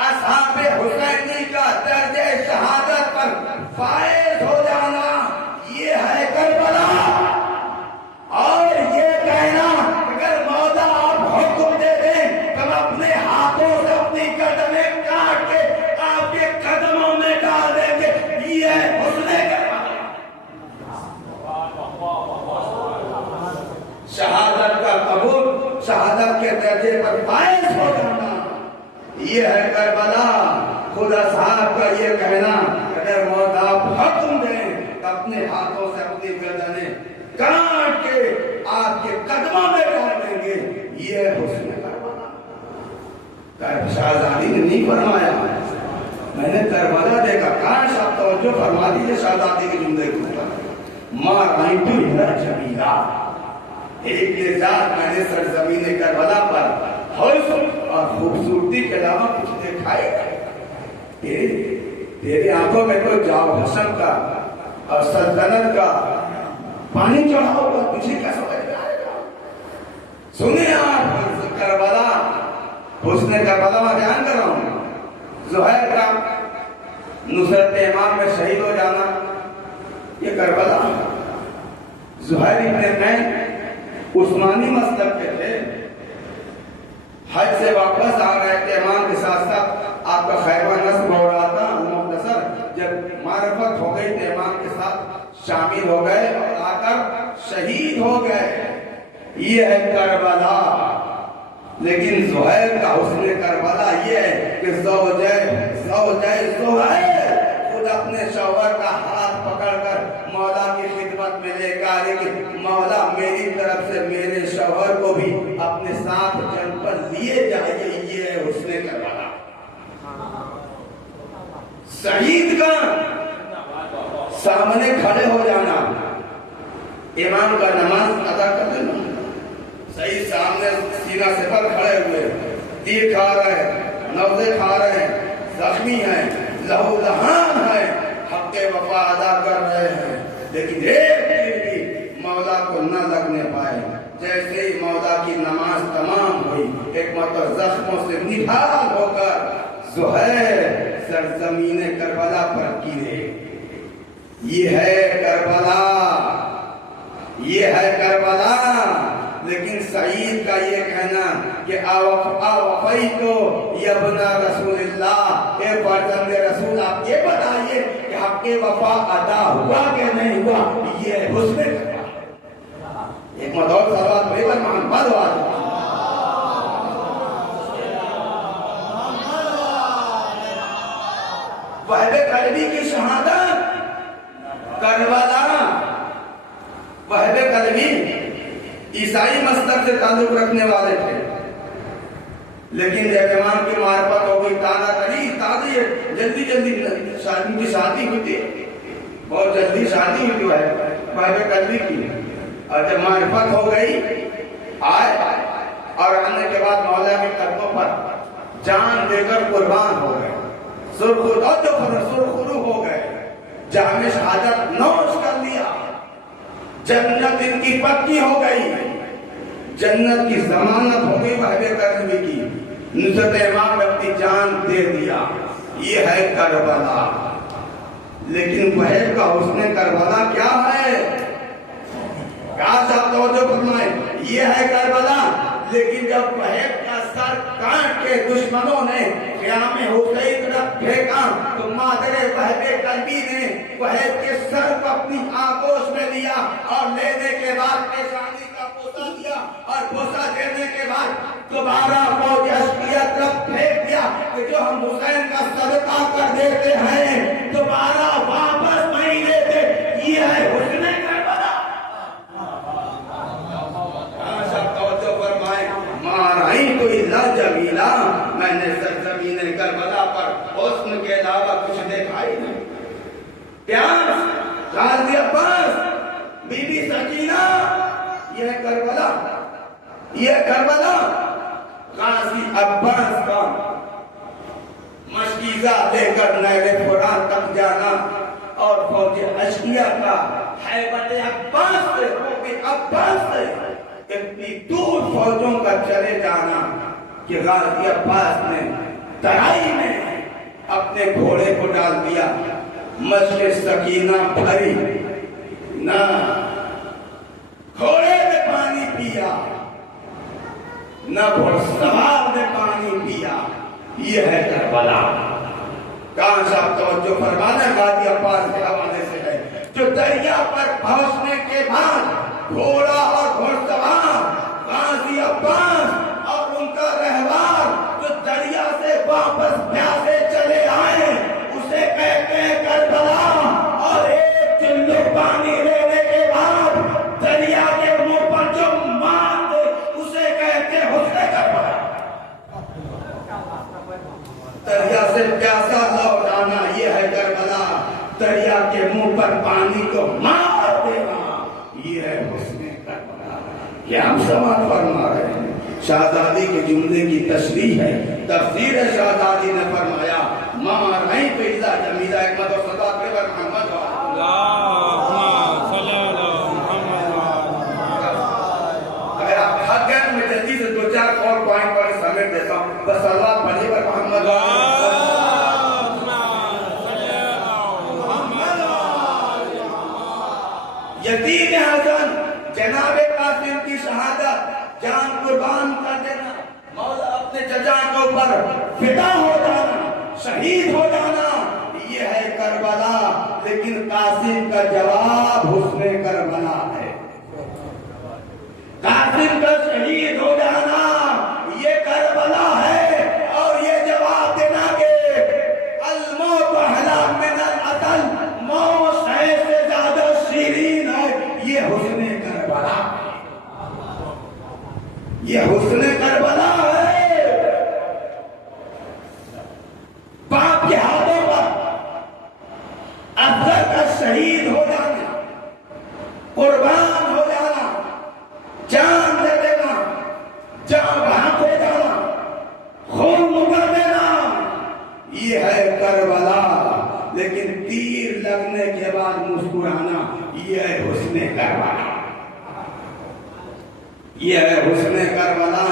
اصحاب حسینی کا درجہ شہادت پر فائز ہو جانا، یہ ہے کربلا. اور یہ کہنا اگر مولا آپ حکم دے دیں تو ہم اپنے ہاتھوں سے اپنی قدمیں کاٹ کے آپ کے قدموں صاحب کا یہ کہنا اگر موت آپ حکم دیں تو اپنے ہاتھوں سے اپنی گردنیں کاٹ کے آپ کے قدموں میں ڈال دیں گے. یہ حسن کربلا. شہزادی نے نہیں فرمایا میں نے کربلا دیکھا. کاش آپ توجہ فرما دیجیے شہزادی کے جملے کو. ماں رائٹ جمیلا ایک نجات میں نے سرزمین کربلا پر حسن اور خوبصورتی کے علاوہ کچھ دیکھا ہی. تیری آنکھوں میں تو جاؤ حسن کا اور سلطنت کا پانی چڑھا ہوگا. تجھے کیا سمجھ میں آئے گا؟ سنیں آپ کربلا حسن کربلا میں بیان کر رہا ہوں. زہیر کا نصرت امام میں شہید ہو جانا یہ کربلا. زہیر ابن نین عثمانی مسلک کے تھے. حج سے واپس آ رہے تھے امام کے ساتھ ساتھ آپ کا خیبہ نصب ہو رہا تھا. مختصر جب معرفت ہو گئی تھے امام کے ساتھ شامل ہو گئے اور آ کر شہید ہو گئے. یہ ہے کربلا. لیکن زہیر کا حسن کربلا یہ ہے کہ زوجہ زہیر خود اپنے شوہر کا ہاتھ پکڑ کر مولا کی خدمت میں لے کر کہ مولا میری طرف سے میرے شوہر کو بھی اپنے ساتھ جنگ پر لیے جائیے. یہ ہے حسن کربلا. شہید کا سامنے کھڑے ہو جانا, امام کا نماز ادا کر دینا. صحیح سامنے سینہ سے پر کھڑے ہوئے, تیر کھا رہے ہیں, نوزے کھا رہے ہیں, زخمی ہیں, لہو لہان ہیں, حق وفا ادا کر رہے ہیں, لیکن ایک تیر بھی مولا کو نہ لگنے پائے. جیسے ہی مولا کی نماز تمام ہوئی ایک مرتبہ زخموں سے نڈھال ہو کر زہیر سرزمین کربلا پر گرے. یہ ہے کربلا, یہ ہے کربلا. لیکن سعید کا یہ کہنا کہ اوفیتو یبن رسول اللہ, اے فرزند رسول آپ یہ بتائیے کہ حق وفا ادا ہوا کہ نہیں ہوا. یہ حسن کربلا. ایک مدور صلوات بھائی پر محمد والا وحب قلبی کی شہادت کربلا. وحب قلبی عیسائی مسلک سے تعلق رکھنے والے تھے, لیکن جب امام کی معرفت ہو گئی تازی جلدی شادی کی شادی ہوئی تھی, بہت جلدی شادی ہوئی تھی وحب قلبی کی. اور جب معرفت ہو گئی آئے اور آنے کے بعد مولا کے قدموں پر جان دے کر قربان ہو گئے. سرخرو ہو گئے, جام شہادت نوش کر لیا. جنت ان کی پکی ہو گئی, جنت کی ضمانت ہو گئی وحب قلبی کی. نصرت امام میں اپنی جان دے دیا. یہ ہے کربلا. لیکن وحب کا حسن کربلا کیا ہے؟ کاش آپ توجہ فرمائیں. یہ ہے کربلا. لیکن جب وحب کا سر کاٹ کے دشمنوں نے قیام حسین طرف پھینکا تو مادر وحب قلبی نے وحب کے سر کو اپنی آغوش میں لیا اور لینے کے بعد پیشانی کا بوسہ دیا اور بوسہ دینے کے بعد دوبارہ فوج اشقیہ طرف پھینک دیا کہ جو ہم حسین کا صدقہ کر دیتے ہیں دوبارہ واپس نہیں لیتے. یہ ہے حسن کربلا. تو اللہ جمیلا, میں نے سرزمین کربلا پر حسن کے علاوہ کچھ دیکھا ہی نہیں. پیاس, غازی عباس, بی بی سکینہ, یہ کربلا. یہ کربلا. غازی عباس کا مشکیزہ لے کر نہر فرات تک جانا اور فوج اشقیہ کا حیبت عباس سے, وہ بھی عباس سے اتنی دور فوجوں کا چلے جانا کہ غازی عباس نے ترائی میں اپنے گھوڑے کو ڈال دیا. مشق سکینہ بھری نہ گھوڑے نے پانی پیا نہ گھوڑ سوار نے پانی پیا. یہ ہے کربلا. کہاں سے آپ توجہ فرمانا غازی عباس کے حوالے سے ہے جو دریا پر پہنچنے کے بعد گھوڑا اور گھوڑ سوار غازی عباس اور ان کا رہوار جو دریا سے واپس پیاسے چلے آئے دریا کے منہ پر پانی کو مار دینا، یہ ہے حسن کربلا۔ یہ ہم سماعت فرما رہے ہیں، شہزادی کے جملے کی تشریح ہے، تفسیر ہے۔ شہزادی نے فرمایا ماں رأیت الا جمیلہ، ایک مرتبہ صدات پہ محمد اللہم صلی علی محمد۔ اگر آپ حق گئے تو میں جلدی سے دو چار اور پوائنٹ پر سمیٹ دیتا ہوں، بس صلوات پڑھیے پر محمد۔ یتیم حسن جناب قاسم کی شہادت، جان قربان کر دینا، مولا اپنے چچا کے اوپر فدا ہو جانا، شہید ہو جانا، یہ ہے کربلا۔ لیکن قاسم کا جواب حسن کربلا ہے۔ قاسم کا شہید ہو جانا یہ کربلا ہے، اور یہ جواب دینا کہ الموت احلی من القتل، موت شے سے زیادہ شیرین ہے، یہ حسن کربلا، یہ حسن کربلا ہے۔ باپ کے ہاتھوں پر افضل کا شہید ہو جانا، قربان ہو جانا، جان دے دینا، جان بہا ہو جانا، خون نکل دینا، یہ ہے کربلا۔ لیکن تیر لگنے کے بعد مسکرانا، یہ ہے حسن کربلا، یہ ہے حسن کربلا۔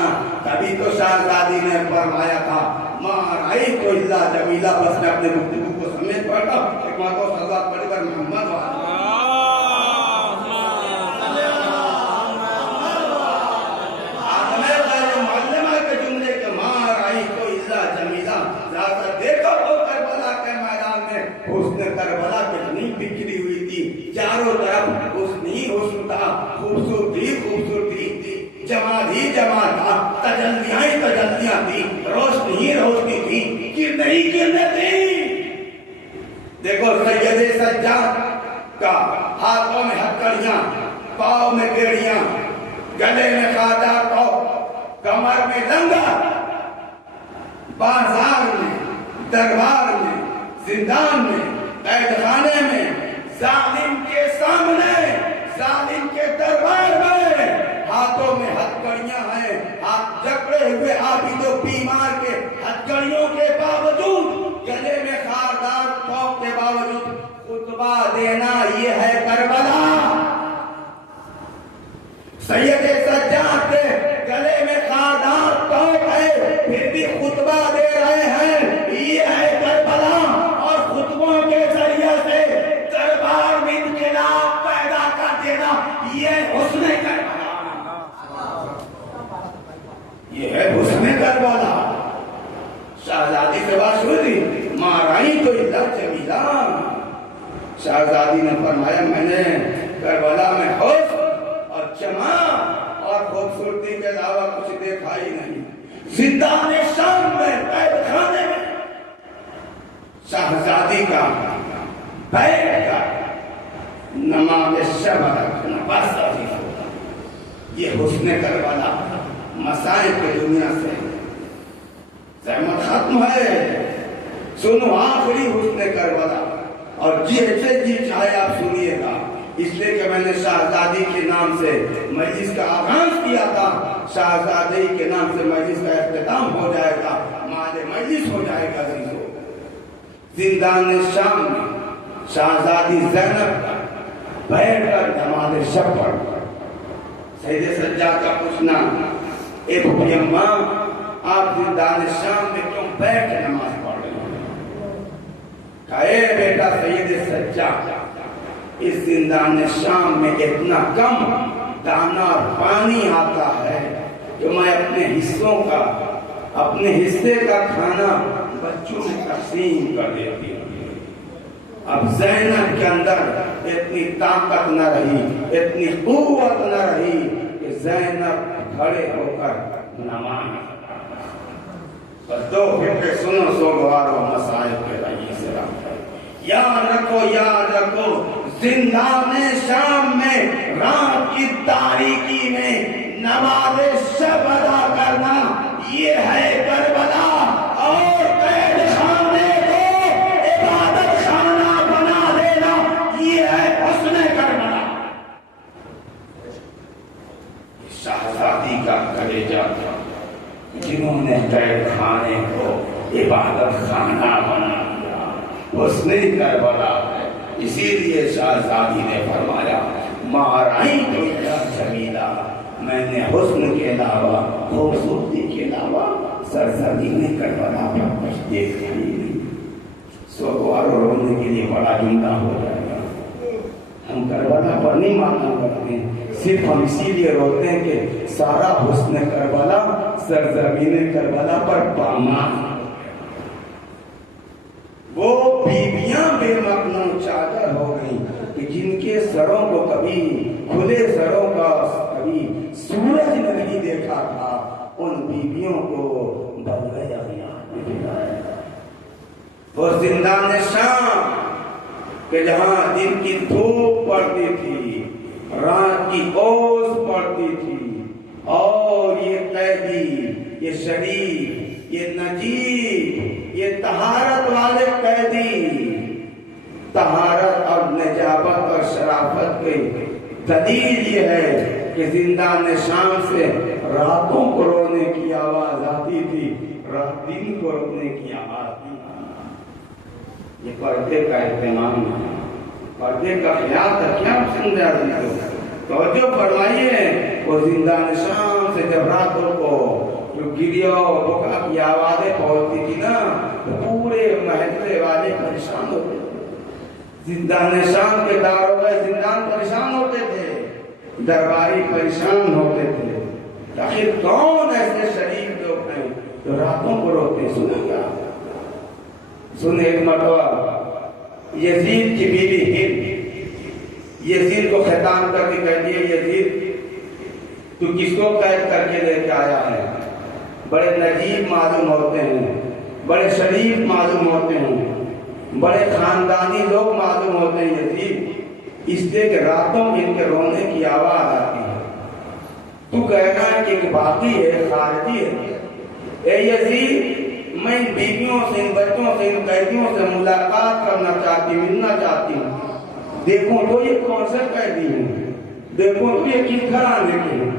کبھی تو شہزادی نے فرمایا تھا ماں رأیت الا جمیلہ، بس میں اپنے گفتگو کو سمیٹ پڑھتا ہوں، ایک بار کو صلوات پڑھ کر محمد کربلا کتنی بکھری ہوئی تھی، چاروں طرف حسن ہی حسن تھا، خوبصورتی خوبصورتی تھی، جمال ہی جمال تھا، تجلیاں ہی تجلیاں تھی، روشنی ہی روشنی تھی، کرنے ہی کرنے تھی۔ دیکھو سید سجاد کا ہاتھوں میں ہتھکڑیاں، پاؤں میں بیڑیاں، گلے میں خاجہ ٹوپ، کمر میں لنگر، بازار میں، دربار میں، زندان میں، قید خانے میں، ظالم کے سامنے، ظالم کے دربار میں، ہاتھوں میں ہتھکڑیاں ہیں، ہاتھ جکڑے ہوئے عابد و بیمار کے ہتھکڑیوں کے باوجود، گلے میں خاردار ٹوپ کے باوجود خطبہ دینا، یہ ہے کربلا۔ سید سجاد کے گلے میں خاردار ٹوپ ہے، پھر بھی خطبہ دے رہے ہیں، یہ ہے کربلا۔ اور خطبوں کے ذریعے سے دربار میں انقلاب پیدا کر دینا، یہ حسن کربلا، یہ ہے حسن کربلا۔ شہزادی سے بات ہوئی، ماں رأیت الا جمیلہ، شہزادی نے فرمایا میں نے کربلا میں حسن اور جمال اور خوبصورتی کے علاوہ کچھ دیکھا ہی نہیں۔ زندان شام میں، قید خانے میں، شہزادی کا بیٹھ کر نماز شب رکھنا بس ابھی ہوتا، یہ حسن کربلا۔ مسائب کی دنیا سے زحمت ختم ہے، سنو آخری حسن کربلا، اور جی چاہے آپ سنیے گا، اس لیے کہ میں نے شہزادی کے نام سے مجلس کا آغاز کیا تھا، شہزادی کے نام سے مجلس کا اختتام ہو جائے گا، مال مجلس ہو جائے گا۔ زندان شام میں شہزادی زینب کا بیٹھ کر نماز شب پڑھ، سید سجاد کا پوچھنا، اے پھوپھی اماں آپ زندان شام میں کیوں بیٹھ نماز پڑھ رہے ہیں؟ کہا اے بیٹا سید سجاد، اس زندان شام میں اتنا کم دانا اور پانی آتا ہے کہ میں اپنے حصوں کا، اپنے حصے کا کھانا بچوں میں تقسیم کر دیتی ہوں۔ اب زینب کے اندر اتنی طاقت نہ رہی، اتنی قوت نہ رہی کہ زینب کھڑے ہو کر نماز، بس دو فکر سنو سوگوار و مسائب کے رئیس رکھ ہے۔ یاد رکھو زندان شام میں رات کی تاریکی میں نماز شب ادا کرنا، یہ ہے کربلا۔ اور قید خانے کو عبادت خانہ بنا دے حسن کربلا ہے۔ اسی لیے شہزادی نے فرمایا مارائی تو یا جمیلا، میں نے حسن کے علاوہ خوبصورتی کے علاوہ سرزمین کربلا پر کچھ دیکھا ہی نہیں۔ سوگوارو رونے کے لیے بڑا جملہ ہو جائے گا، ہم کربلا پر نہیں مانا کرتے ہیں، صرف ہم اسی لیے روتے ہیں کہ سارا حسن کربلا سرزمین کربلا پر پامال۔ وہ بیویاں بے مکنون چادر ہو گئیں کہ جن کے سروں کو کبھی کھلے سروں کا کبھی سورج نے نہیں دیکھا تھا، ان بیویوں کو بل گیا وہ زندان شام کہ جہاں دن کی دھوپ پڑتی تھی، رات کی اوس پڑتی تھی، اور یہ قیدی، یہ شریف، یہ نجیب، یہ طہارت والے قیدی، طہارت اور نجابت اور شرافت کی دلیل یہ ہے کہ زندان شام سے راتوں کو رونے کی آواز آتی تھی، دن کو رونے کی آواز تھی۔ یہ پردے کا اہتمام ہے، پردے کا خیال تھا، کیا سمجھا دیتے ہو؟ توجہ فرمائیے، وہ زندان شام سے جب راتوں کو جو گریا اور بکا کی آوازیں پہنچتی تھی نا، تو پورے محلے والے پریشان ہوتے تھے۔ زندان شام کے داروغہ زندان پریشان ہوتے تھے، درباری پریشان ہوتے تھے۔ آخر کون ایسے شریف لوگ ہیں جو راتوں کو روتے؟ سنیں کیا؟ سنیں ایک مرتبہ یزید کی بیوی ہند یزید کو خطاب کر کے کہتی ہے، یزید تو کس کو قید کر کے لے کے آیا ہے؟ بڑے نجیب معلوم ہوتے ہیں، بڑے شریف معلوم ہوتے ہیں، بڑے خاندانی لوگ معلوم ہوتے ہیں یزید، اس لیے کہ راتوں میں ان کے رونے کی آواز آتی ہے، تو کہنا ہے کہ ایک باقی ہے، خارجی ہے۔ اے یزید، میں ان بیویوں سے، ان بچوں سے، ان قیدیوں سے ملاقات کرنا چاہتی ہوں، ملنا چاہتی ہوں۔ دیکھو تو یہ کون سے قیدی ہیں، دیکھو تو یہ کس گھرانے کے ہیں،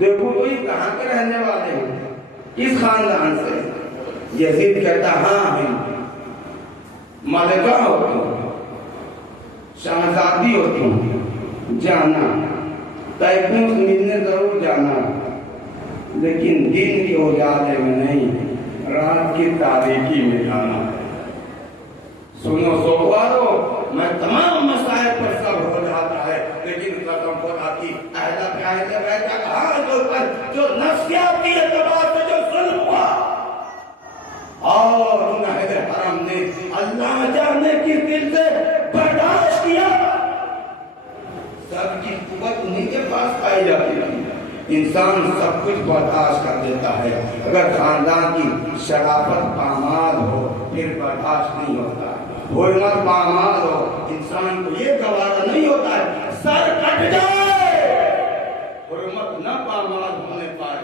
دیکھو تو یہ کہاں کے رہنے والے ہیں، کس خاندان سے؟ یزید کہتا ہاں ہیں، ملکہ ہو تم، شہزادی ہو تم، جانا قیدیوں سے ملنے ضرور جانا، لیکن دن کے اجالے میں نہیں، رات کی تاریکی میں جانا ہے۔ سنو سوگوارو، میں تمام مسائل پر سب ہو جاتا ہے، لیکن قدم خدا کی اہدہ پہ آئے بیٹھا کہاں جو نفسیاتی اعتبار سے جو ظلم ہوا، اور ان اہل حرم نے اللہ جانے کی دل سے برداشت کیا۔ سب کی قوت انہیں کے پاس پائی جاتی ہے۔ انسان سب کچھ برداشت کر دیتا ہے، اگر خاندان کی شرافت پامال ہو پھر برداشت نہیں ہوتا ہے، حرمت پامال ہو انسان کو یہ گوارا نہیں ہوتا ہے، سر کٹ جائے، حرمت نہ پامال ہونے پائے۔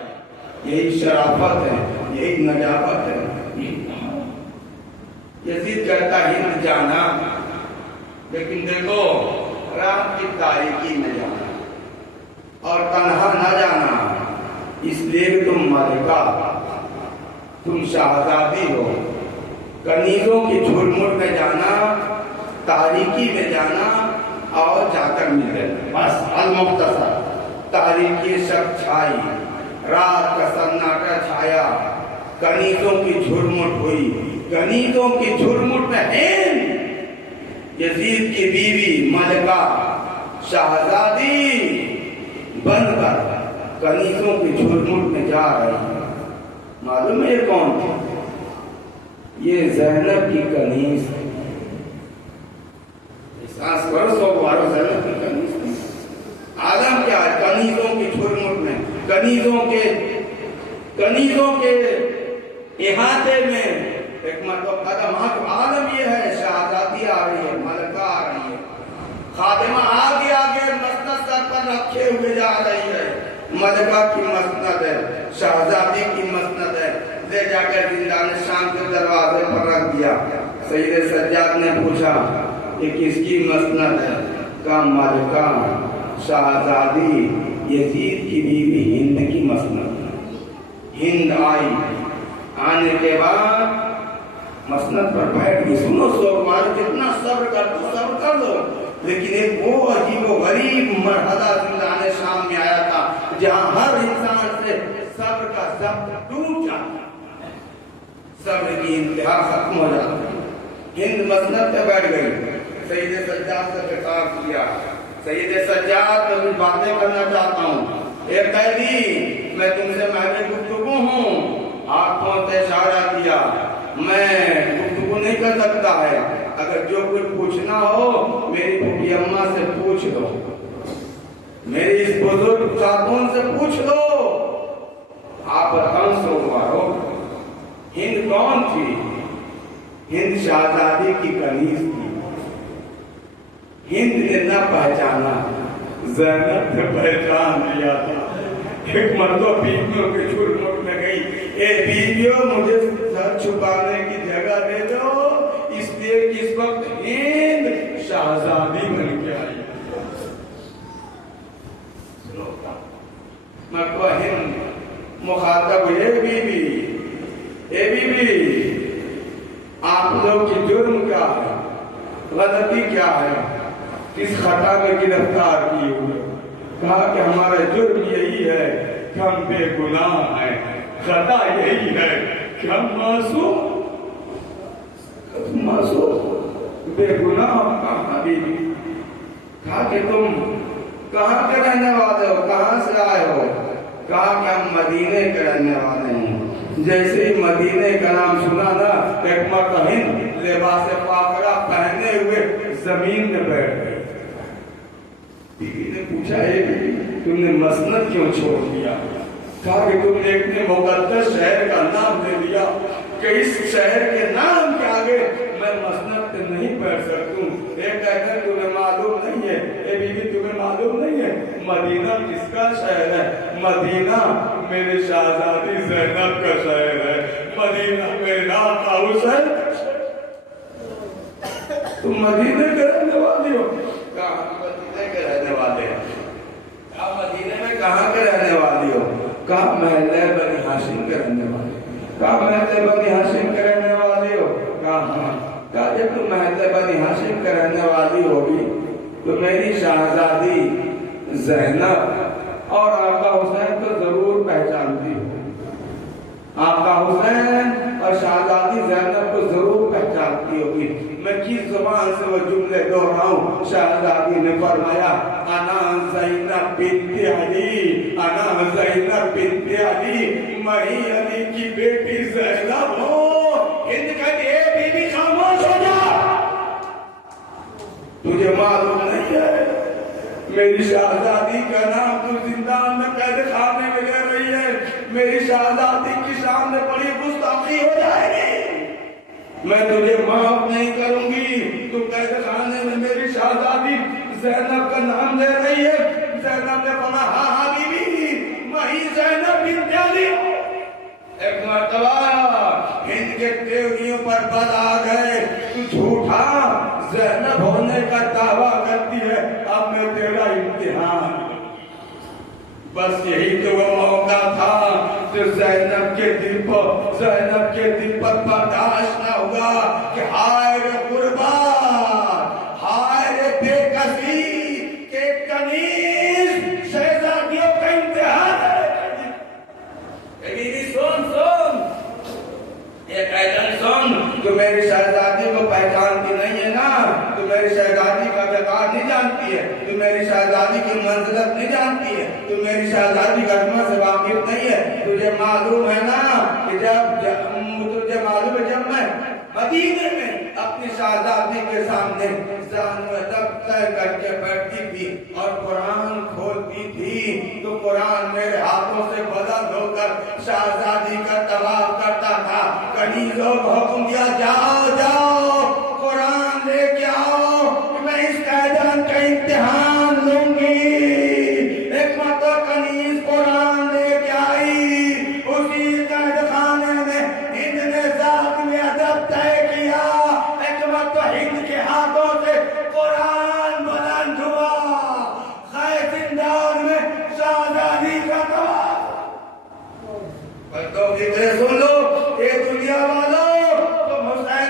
یہی شرافت ہے، یہی نجابت ہے۔ یزید کہتا ہند جانا، لیکن دیکھو رات کی تاریکی میں جانا اور تنہا نہ جانا، اس لیے کہ تم ملکہ، تم شہزادی ہو، کنیزوں کی جھرمٹ میں جانا، تاریکی میں جانا اور جا کر ملے۔ بس المختصر تاریکی شب چھائی، رات کا سناٹا چھایا، کنیزوں کی جھرمٹ ہوئی، کنیزوں کی جھرمٹ میں ہند یزید کی بیوی ملکہ شہزادی بن کر کنیزوں کی جھرمٹ میں جا رہی ہے۔ معلوم ہے یہ کون تھی؟ یہ زینب کی کنیز، احساس کرو سوگوارو، زینب کی کنیز تھی۔ عالم کیا ہے؟ کنیزوں کی جھرمٹ میں، کنیزوں کے احاطے میں ایک مطلب قدم، عالم یہ ہے شہزادی آ رہی ہے، ملکہ آ رہی ہے، خادمہ آگے آگے مسند سر پر رکھے ہوئے جا رہی ہے، ملکہ کی مسند ہے، شہزادی کی مسند ہے، لے جا کر زندان شام کے دروازے پر رکھ دیا۔ سید سجاد نے پوچھا یہ کس کی مسند ہے؟ کہا ملکہ شہزادی یزید کی بیوی ہند کی مسند ہے۔ ہند آئی، آنے کے بعد مسند پر بیٹھ گئی. سنو سوگوار جتنا صبر کر دو. لیکن ایک وہ عجیب و غریب مرحلہ زندان شام میں آیا تھا جہاں ہر انسان سے صبر کا ضبط ٹوٹ جاتا, صبر کی انتہا ختم ہو جاتی. ہند مسند پہ بیٹھ گئی. سید سجاد سے خطاب کیا. سید سجاد میں کچھ باتیں کرنا چاہتا ہوں. ایک قیدی, میں تم سے محض گفتگو ہوں. آنکھوں سے اشارہ کیا. میں گفتگو نہیں کر سکتا ہے. اگر جو کچھ پوچھنا ہو میری پھوپھی اماں سے پوچھ لو, میری اس بزرگ خاتون سے پوچھ لو. آپ بتاؤ سوگوارو, ہند کون تھی؟ ہند شہزادی کی کنیز تھی. ہند نے نہ پہچانا, زینب نے پہچان لیا تھا. ایک مرتبہ بیویوں کے جھرمٹ میں گئی, اے بیویوں مجھے سر چھپانے کی جگہ دے دو, اس لیے کہ اس وقت ہند شہزادی بن کے آئی. میں کو ہند مخاطب, اے بیوی آپ لوگ کی جرم کیا ہے, غلطی کیا ہے, کس خطا میں گرفتار کیے ہوئے؟ کہا کہ ہمارا جرم یہی ہے کہ ہم بے گناہ ہیں, خطا یہی ہے کہ ہم معصوم بے گناہ. کہاں بیوی؟ کہا کہ تم کہاں کے رہنے والے ہو, کہاں سے آئے ہو؟ کہا کہ ہم مدینے کے رہنے والے ہیں. جیسے ہی مدینے کا نام سنا نا, ایک مرتبہ ہند لباس پاکرا پہنے ہوئے زمین میں بیٹھ گئی. بیوی نے پوچھا, اے بیوی تم نے مسند کیوں چھوڑ دیا؟ کہا کہ تم نے اتنے مقدس شہر کا نام لے لیا کہ اس شہر کے نام کے آگے میں مسند پہ نہیں بیٹھ سکتا ہوں. ایک کہتا ہے تمہیں معلوم نہیں ہے, اے بیوی تمہیں معلوم نہیں ہے مدینہ کس کا شہر ہے؟ مدینہ میرے شہزادی زینب کا شہر ہے. مدینہ میرا آقا حسین. تم مدینے کے رہنے والی ہو؟ کہاں مدینے کے رہنے والے ہیں. کہا مدینے میں کہاں کے رہنے والی ہو؟ کہا محلہ بنی ہاشم کے رہنے والے. کہا محلہ بنی ہاشم کے رہنے والی ہو؟ کہا ہاں. کہا جب تم محلہ بنی ہاشم کے رہنے والی ہوگی تو میری شہزادی زینب اور آقا حسین تو ضرور پہچانتی ہو. آقا حسین اور شہزادی زینب کو ضرور پہچانتی ہوگی. میں کس زبان سے وہ جملے دہراؤں؟ شہزادی نے فرمایا, انا زینب بنت علی, انا زینب بنت علی, میں علی کی بیٹی زینب ہوں. ہند کہتی ہے, بی بی خاموش ہو جا, تجھے معلوم نہیں ہے میری شہزادی کا نام تو زندان میں قید خانے میں لے رہی ہے. میری شہزادی کی شان میں بڑی گستاخی ہو جائے گی, میں تجھے معاف نہیں کروں گی. تو قید خانے میں میری شہزادی زینب کا نام لے رہی ہے. زینب نے بولا, ہاں ہاں بیوی, وہی زینب بنت علی. ایک مرتبہ ہند کے دیوریوں پر بد آ گئے, تو جھوٹا زینب ہونے کا دعویٰ کرتی ہے, اب میں تیرا امتحان. بس یہی تو وہ موقع تھا جو زینب کے دل پر برداشت نہ ہوا کہ ہائے رے غربت, ہائے رے بے کسی کے کنیز شہزادیوں کا امتحان ہے. تو میری شہزادی کو پہچانتی نہیں ہے نا, تو میری شہزادی کا وقار نہیں جانتی ہے, تو میری شہزادی کی منزلت نہیں جانتی ہے, تو میری شہزادی کا عظمت سے واقف نہیں ہے. تجھے معلوم ہے نا کہ تجھے معلوم ہے جب میں مدینے میں اپنی شہزادی کے سامنے طے کر کے بیٹھتی تھی اور قرآن کھولتی تھی تو قرآن میرے ہاتھوں سے بدل ہو کر شہزادی کا طواف کرتا تھا. کنیزوں کو حکم دیا, جاؤ جاؤ قرآن لے کے آؤ, میں اس قیدان کا امتحان لوں گی. ایک مرتبہ کنیز قرآن لے کے آئی. اسی قید خانے میں ہند نے ذات میں ادب طے کیا. ایک مرتبہ ہند کے ہاتھوں سے قرآن بلند ہوا. خیر زندان میں شہزادی کا طواف. پر تو فکر سن لو, یہ دنیا والوں تم حسین